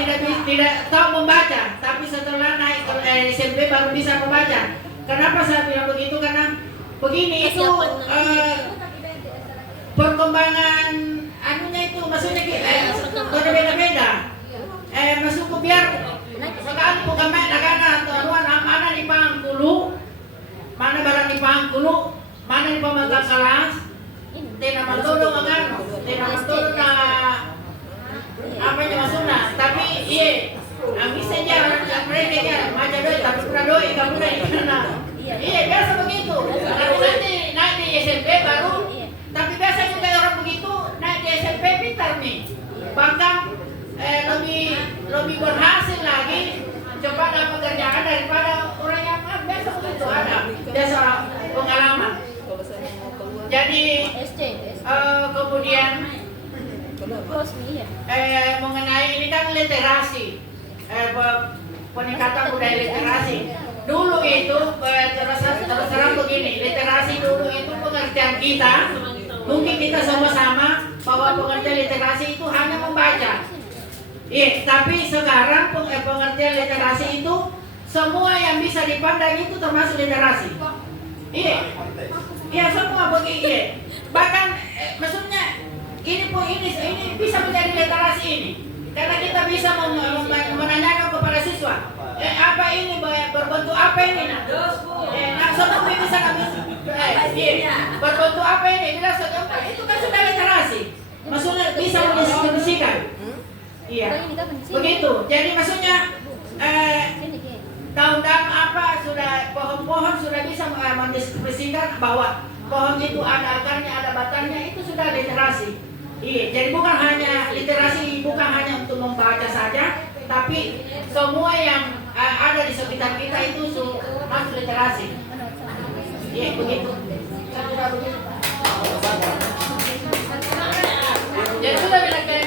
tidak tahu membaca, tapi setelah naik ke SMP baru bisa membaca. Kenapa saya bilang begitu? Karena begini itu perkembangan anunya itu maksudnya berbeda-beda. Masuk biar sekarang bukan main agana tuan mana di pangkulu, mana barang di pangkulu, mana di pemegang kelas, tidak matulung akan, tidak matulung na apa yang maksudnya. Tapi iya, bisa jalan yang mereka jalan, macam doi tapi pernah doi kamu dari mana? Iya biasa begitu. Tapi nanti di SMP baru, tapi biasa juga orang begitu naik di SMP pintar nih, bahkan lebih berhasil lagi cepat dapat pekerjaan daripada orang yang biasa begitu, ada biasa pengalaman. Jadi kemudian mengenai ini kan literasi, peningkatan budaya literasi. Dulu itu terus terang begini, literasi dulu itu pengertian kita, mungkin kita sama-sama bahwa pengertian literasi itu hanya membaca. Iya, tapi sekarang pengertian literasi itu semua yang bisa dipandang itu termasuk literasi. Iya, semua begitu. Bahkan bisa menjadi literasi ini. Karena kita bisa menanyakan kepada siswa, apa ini berbentuk apa ini nak? Semua bisa kami berbentuk apa ini? Itu kan sudah literasi. Maksudnya bisa mendistribusikan. Iya. Begitu. Jadi maksudnya daun-daun apa sudah pohon-pohon sudah bisa mendistribusikan bahwa pohon itu ada akarnya, ada batangnya, itu sudah literasi. Iya, jadi bukan hanya literasi, bukan hanya untuk membaca saja, tapi semua yang ada di sekitar kita itu masuk literasi. Iya, begitu. Sudah begitu. Jadi sudah bilang kayak.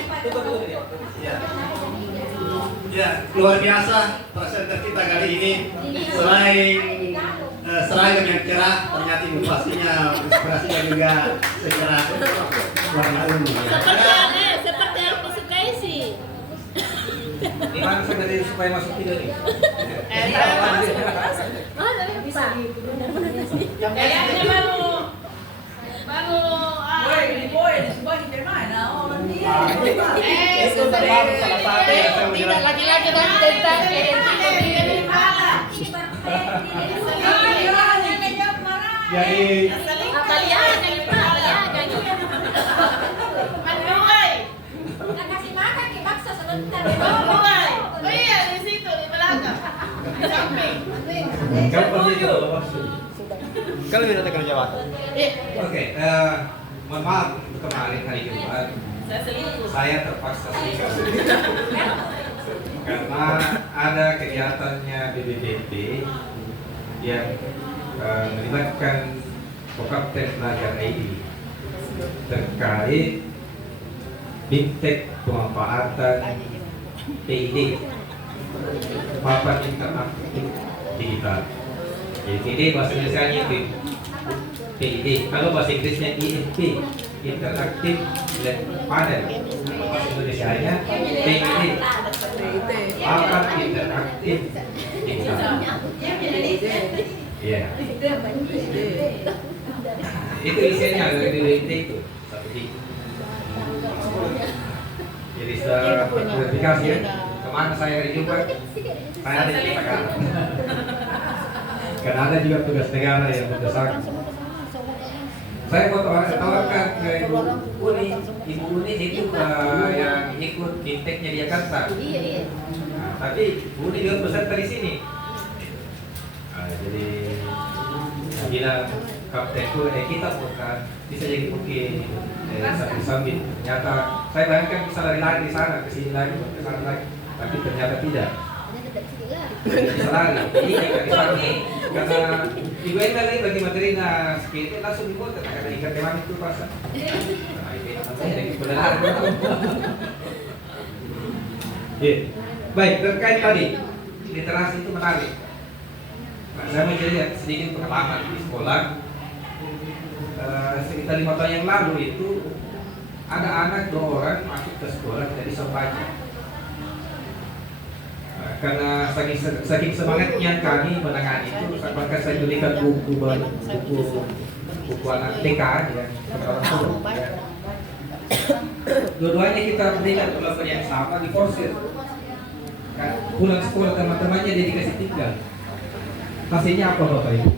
Ya, luar biasa presenter kita kali ini. Selain seragam yang cerah, ternyata inovasinya, inspirasinya juga secerah warna ungu. Seperti yang disukai sih. Gimana sebenarnya supaya masuk video nih? Kayaknya baru Tidak lagi-lagi dan tentang Jadi kalian yang Kasih makan di bakso sebentar. iya di situ di belakang. Di samping. Kalau minta kerja Pak. Oke, mohon maaf kemarin hari Jumat Saya selingkuh. saya terpaksa tinggal karena ada kegiatannya BBBP yang melibatkan Kopapten Belajar ID terkait bimtek pemanfaatan PID papan interaktif digital. Jadi PID bahasa Indonesia itu PID, kalau bahasa Inggrisnya IFP, interaktif panel. Bahasa Indonesianya PID, papan interaktif digital. Iya. Itu isinya dari BBT itu satu titik. Jadi setelah verifikasi ya, kemana saya hari Jumat, saya ada di Jakarta. Karena ada juga tugas negara yang mendesak. Saya mau tawarkan ke Ibu Uni itu yang ikut inteknya di Jakarta. Nah, tapi Bu Uni juga peserta di sini. Nah, jadi saya bilang kaptenku kita bukan bisa jadi mungkin sambil ternyata saya bayangkan bisa lari-lari di sana ke sini lagi ke sana lagi, tapi ternyata tidak. Bisa lari. Ini kan karena Ibu Enda lagi bagi materi skate langsung dibuat karena ikat teman itu pasang. Nah, itu namanya dari benar. Iya. Baik, terkait tadi literasi itu menarik. Nah, saya mau jadi sedikit pengalaman di sekolah. Sekitar 5 tahun yang lalu itu ada anak 2 orang masuk ke sekolah tidak bisa baca. Karena saking semangatnya kami menangani itu, bahkan saya berikan buku anak TK yang pertama suruh. Dua-duanya kita berikan pelajaran yang sama di forsir. Pulang sekolah teman-temannya dia dikasih tinggal. Hasilnya apa Bapak Ibu?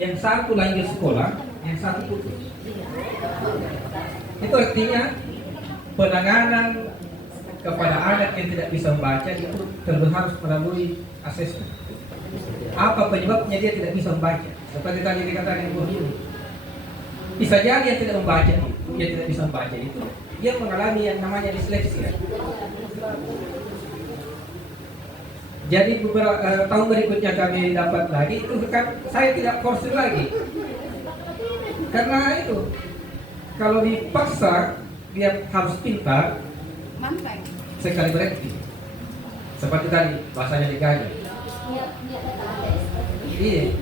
Yang satu lanjut sekolah, yang satu putus. Itu artinya penanganan kepada anak yang tidak bisa membaca itu harus melalui asesmen. Apa penyebabnya dia tidak bisa membaca? Seperti tadi dikatakan Ibu Yuni. Bisa jadi yang tidak membaca itu, dia tidak bisa membaca itu, dia mengalami yang namanya disleksia. Jadi beberapa tahun berikutnya kami dapat lagi itu kan saya tidak forsir lagi. Karena itu kalau dipaksa dia harus pintar sekali berhenti. Seperti tadi bahasanya digaji. Iya.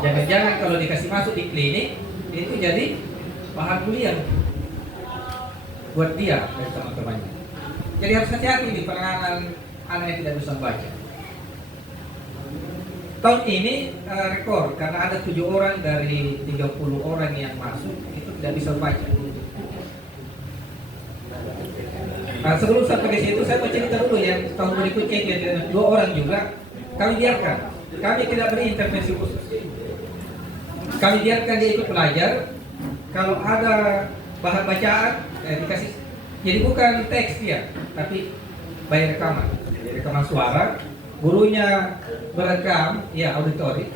Jangan-jangan kalau dikasih masuk di klinik itu jadi bahan kuliah buat dia dan teman-temannya. Jadi harus hati-hati di penanganan anak yang tidak bisa membaca. Tahun ini rekor karena ada 7 orang dari 30 orang yang masuk itu tidak bisa membaca. Nah, sebelum sampai ke situ saya mau cerita dulu yang tahun berikutnya itu ya, 2 orang juga kami biarkan. Kami tidak beri intervensi khusus. Kami biarkan dia ikut belajar. Kalau ada bahan bacaan dikasih, jadi bukan teks dia, tapi by rekaman. Jadi rekaman suara, gurunya berekam, ya auditori,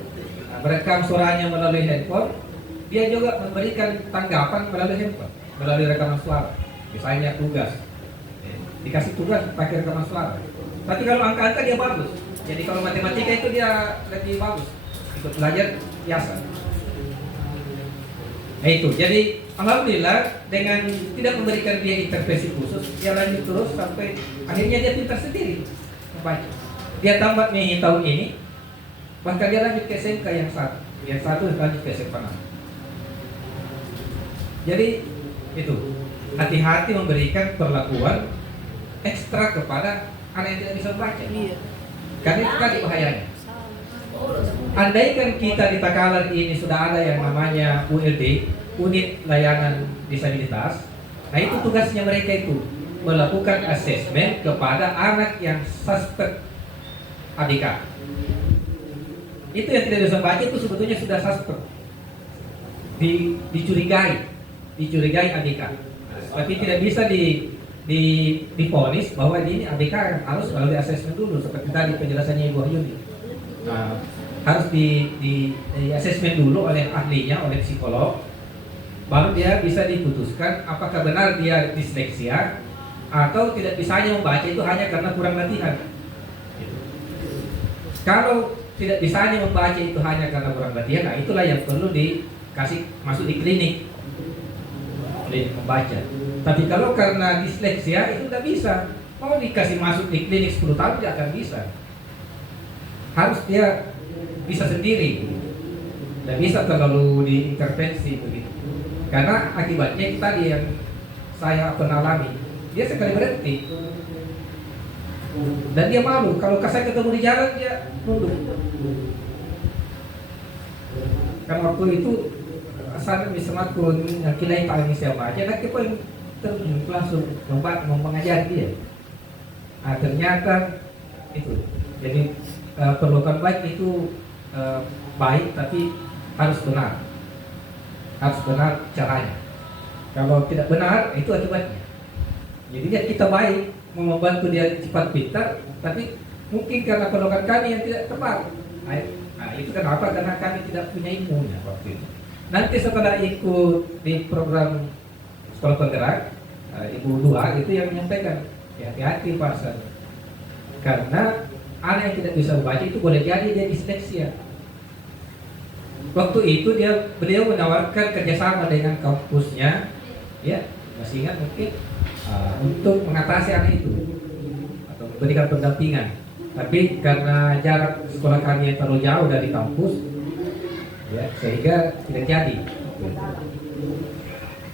berekam suaranya melalui handphone. Dia juga memberikan tanggapan melalui handphone, melalui rekaman suara. Misalnya tugas, dikasih tugas pakai rekaman suara. Tapi kalau angka-angka dia bagus. Jadi kalau matematika itu dia lebih bagus, ikut belajar biasa. Nah itu, jadi alhamdulillah dengan tidak memberikan dia intervensi khusus, dia lanjut terus sampai akhirnya dia pintar sendiri membaca. Dia tamat nih tahun ini, bahkan dia lanjut ke SMK yang satu lanjut ke SMA. Jadi itu, hati-hati memberikan perlakuan ekstra kepada anak yang tidak bisa membaca. Karena itu tadi bahayanya. Andaikan kita di Takalar ini sudah ada yang namanya ULD, Unit Layanan Disabilitas, nah itu tugasnya mereka itu melakukan asesmen kepada anak yang suspek ABK. Itu yang tidak bisa baca itu sebetulnya sudah suspek, dicurigai ABK, tapi tidak bisa diponis bahwa ini ABK harus melalui asesmen dulu seperti tadi penjelasannya Ibu Ayuni. Nah, harus di asesmen dulu oleh ahlinya, oleh psikolog, baru dia bisa diputuskan apakah benar dia disleksia atau tidak bisanya membaca itu hanya karena kurang latihan. Kalau tidak bisanya membaca itu hanya karena kurang latihan, nah itulah yang perlu dikasih masuk di klinik membaca. Tapi kalau karena disleksia itu tidak bisa, mau dikasih masuk di klinik 10 tahun tidak akan bisa. Harus dia bisa sendiri, tidak bisa terlalu diintervensi begitu. Karena akibatnya tadi yang saya pernah alami, dia sekali berhenti dan dia malu. Kalau saya ketemu di jalan dia nunduk. Kan waktu itu saya bisa makun kilai paling siapa aja, dan kita terjun langsung mengajar dia. Nah, ternyata itu jadi perlukan baik itu baik, tapi harus benar caranya. Kalau tidak benar itu akibatnya. Jadi kita baik mau membantu dia cepat pintar, tapi mungkin karena perlukan kami yang tidak tepat. Nah itu kenapa? Karena kami tidak punya ilmunya waktu itu. Nanti setelah ikut di program sekolah penggerak, Ibu Dua itu yang menyampaikan, hati-hati Pak Hasan, karena anak yang tidak bisa membaca itu boleh jadi dia disleksia. Waktu itu beliau menawarkan kerjasama dengan kampusnya, ya masih ingat mungkin, untuk mengatasi anak itu atau memberikan pendampingan. Tapi karena jarak sekolah kami yang terlalu jauh dari kampus, ya, sehingga tidak jadi.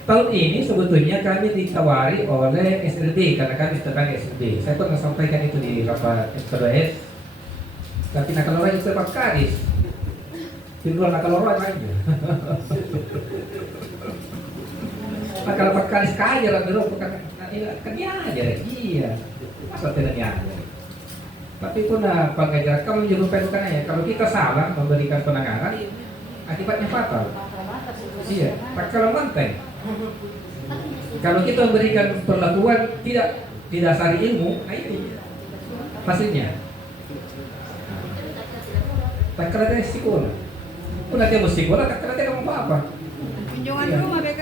Tahun ini sebetulnya kami ditawari oleh SLB karena kami sedang SLB. Saya pernah sampaikan itu di rapat SPDS. Tapi nakal orang itu Pak Kadis. Tidur nakal orang aja. Nakal Pak Kadis kaya lah dulu kan dia aja. Iya. Masa tidak dia aja. Tapi itu nah pengajar kamu juga pengen ya. Kalau kita salah memberikan penanganan, akibatnya fatal. Iya. Tak kalau mantai. Kalau kita memberikan perlakuan tidak didasari ilmu, nah itu hasilnya. Tak kira dia sekolah, pun nanti mau sekolah, tak kira dia mau apa? Kunjungan rumah BK.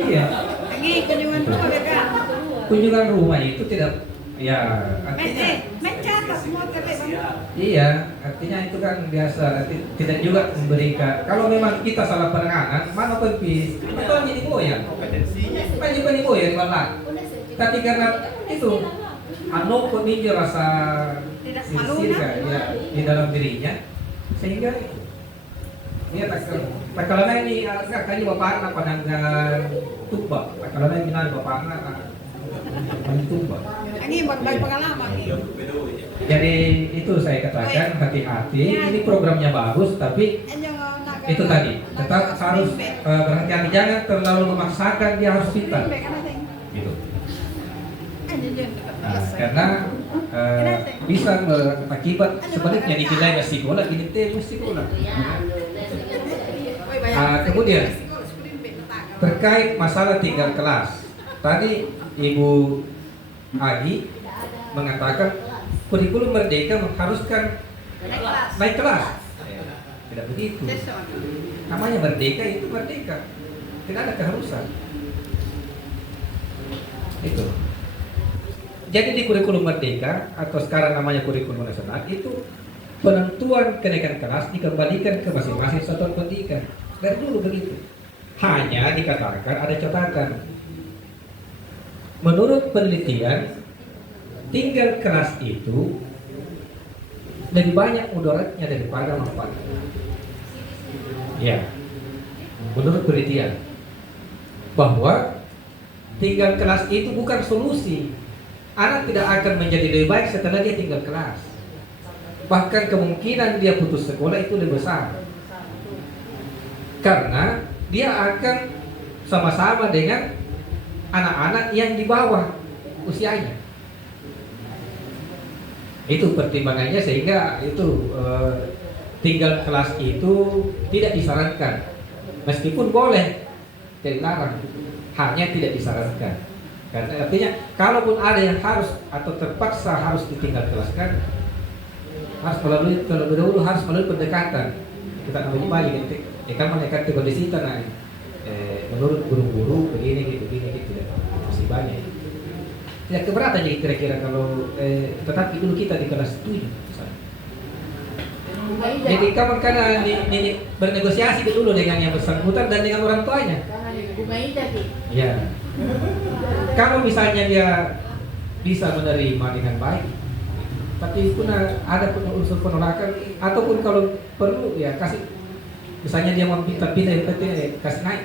Iya. Lagi kunjungan rumah BK. Kunjungan rumah itu tidak, ya. Mencatat semua KTP. Iya, artinya itu kan biasa, tidak juga memberikan. Kalau memang kita salah penanganan, mana pempis, itu jadi goyang. Banyak goyang malah. Tapi karena itu, kok ninja rasa sisir ya di dalam dirinya, sehingga dia tak kalau ini kayaknya bapak anak pandangan tumbak, kalau ini minat bapak anak tumbak. Ini baik pengalaman. Jadi itu saya katakan hati-hati. Ini programnya bagus, tapi itu tadi tetap harus berhati-hati, jangan terlalu memaksakan dia harus pintar. Gitu. Nah, karena bisa berakibat sebaliknya dinilai sekolah gini sekolah. Kemudian terkait masalah tinggal kelas, tadi Ibu Agi mengatakan kurikulum merdeka mengharuskan naik kelas. Tidak begitu. Namanya merdeka itu merdeka, tidak ada keharusan. Itu. Jadi di kurikulum merdeka atau sekarang namanya kurikulum nasional itu penentuan kenaikan kelas dikembalikan ke masing-masing satuan pendidikan. Dari dulu begitu. Hanya dikatakan ada catatan. Menurut penelitian, tinggal kelas itu lebih banyak mudaratnya daripada manfaatnya. Ya, menurut penelitian bahwa tinggal kelas itu bukan solusi. Anak tidak akan menjadi lebih baik setelah dia tinggal kelas. Bahkan kemungkinan dia putus sekolah itu lebih besar. Karena dia akan sama-sama dengan anak-anak yang di bawah usianya. Itu pertimbangannya sehingga itu tinggal kelas itu tidak disarankan. Meskipun boleh, tidak dilarang, hanya tidak disarankan. Karena artinya kalaupun ada yang harus atau terpaksa harus ditinggal kelaskan, harus melalui terlebih dahulu harus melalui pendekatan. Kita namanya bayi kan menekan kondisi tanah. Menurut guru-guru begini gitu masih banyak. Tidak keberatan jadi kira-kira kalau tetapi dulu kita di kelas 7 misalnya. Jadi kapan karena bernegosiasi dulu dengan yang bersangkutan dan dengan orang tuanya. Ya. Kalau misalnya dia bisa menerima dengan baik, tapi pun ada unsur penolakan ataupun kalau perlu ya kasih, misalnya dia mau pindah kasih naik.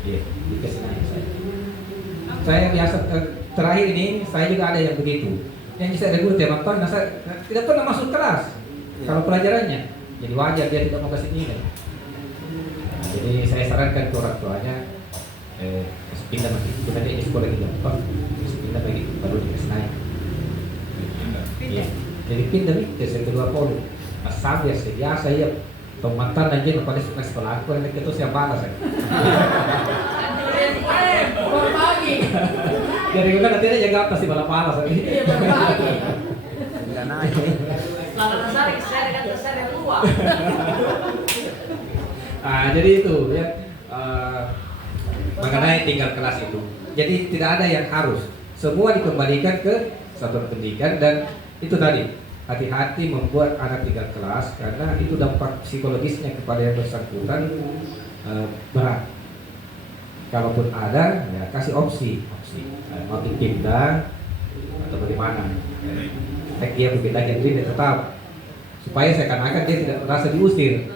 Iya, dikasih naik. Saya biasa terakhir ini saya juga ada yang begitu. Yang saya ada guru tiap tahun, saya tidak pernah masuk kelas kalau pelajarannya. Jadi wajar dia tidak mau kasih nilai. Nah, jadi saya sarankan ke orang tuanya, pindah lagi, kita di sekolah lagi gampang, pindah lagi baru dikasih naik. Iya, jadi pindah nih ke kedua poli. Asal biasa ya, pemantau aja pada sekolah aku yang itu siapa balas saya. Jadi kan nanti dia jaga pasti balap panas lagi. Iya berbagi. Enggak naik. Kalau nasari saya dengan besar yang luar. Jadi itu ya mengenai tinggal kelas itu. Jadi tidak ada yang harus. Semua dikembalikan ke satuan pendidikan dan itu tadi hati-hati membuat anak tinggal kelas karena itu dampak psikologisnya kepada yang bersangkutan berat. Kalaupun ada, ya kasih opsi mau dipindah atau bagaimana. Dia berpindah jadi dia tetap supaya seakan-akan dia tidak merasa diusir.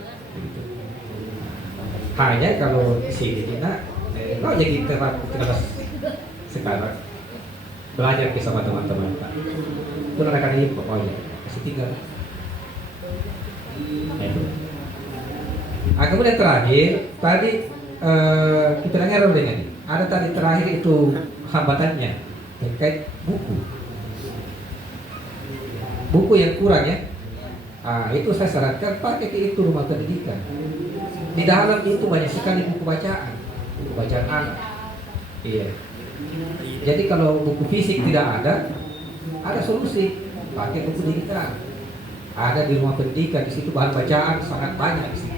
Hanya kalau sini kita, kalau jadi kelas sekarang belajar bersama teman-teman Pak. Itu anak-anak ini pokoknya kasih tinggal. Kemudian terakhir tadi kita dengar dengan ada tadi terakhir itu hambatannya terkait buku yang kurang ya. Itu saya sarankan pakai itu rumah pendidikan. Di dalam itu banyak sekali buku bacaan anak. Iya. Jadi kalau buku fisik tidak ada solusi pakai buku digital. Ada di rumah pendidikan, di situ bahan bacaan sangat banyak di situ.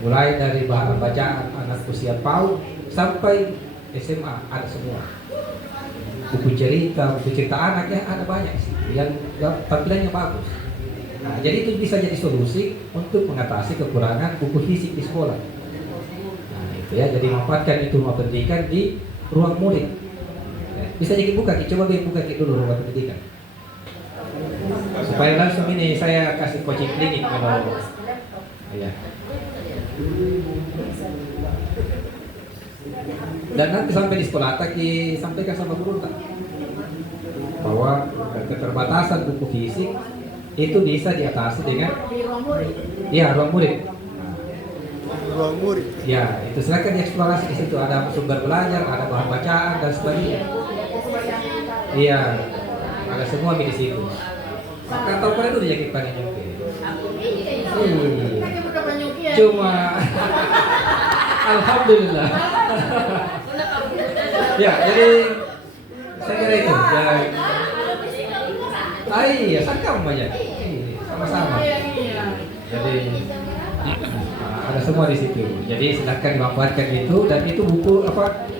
Mulai dari bahan bacaan anak usia PAUD sampai SMA ada semua. Buku cerita anak ya ada banyak sih yang tampilannya bagus. Nah, jadi itu bisa jadi solusi untuk mengatasi kekurangan buku fisik di sekolah. Nah, itu ya, jadi manfaatkan itu rumah pendidikan di ruang murid. Ya, bisa jadi buka, coba buka dulu rumah pendidikan. Supaya langsung ini saya kasih coaching klinik kalau ya. Dan nanti sampai di sekolah sampaikan sama guru tak bahwa keterbatasan buku fisik itu bisa diatasi dengan ruang murid. Ruang murid. Ya, itu silakan dieksplorasi di situ. Ada sumber belajar, ada bahan bacaan dan sebagainya. Iya, ada semua di situ. Kantor pada itu dijakitkan juga. Cuma, alhamdulillah. Ya, jadi saya kira itu. Ya, iya, sakam banyak. Sama-sama. Jadi ada semua di situ. Jadi silakan dimanfaatkan itu, dan itu buku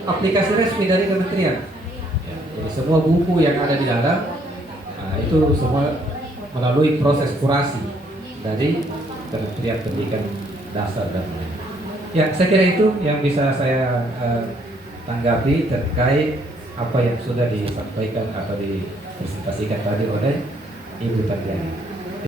aplikasi resmi dari kementerian. Jadi semua buku yang ada di dalam itu semua melalui proses kurasi dari Kementerian Pendidikan Dasar dan lain. Ya, saya kira itu yang bisa saya tanggapi terkait apa yang sudah disampaikan atau dipresentasikan tadi oleh Ibu Tatiana.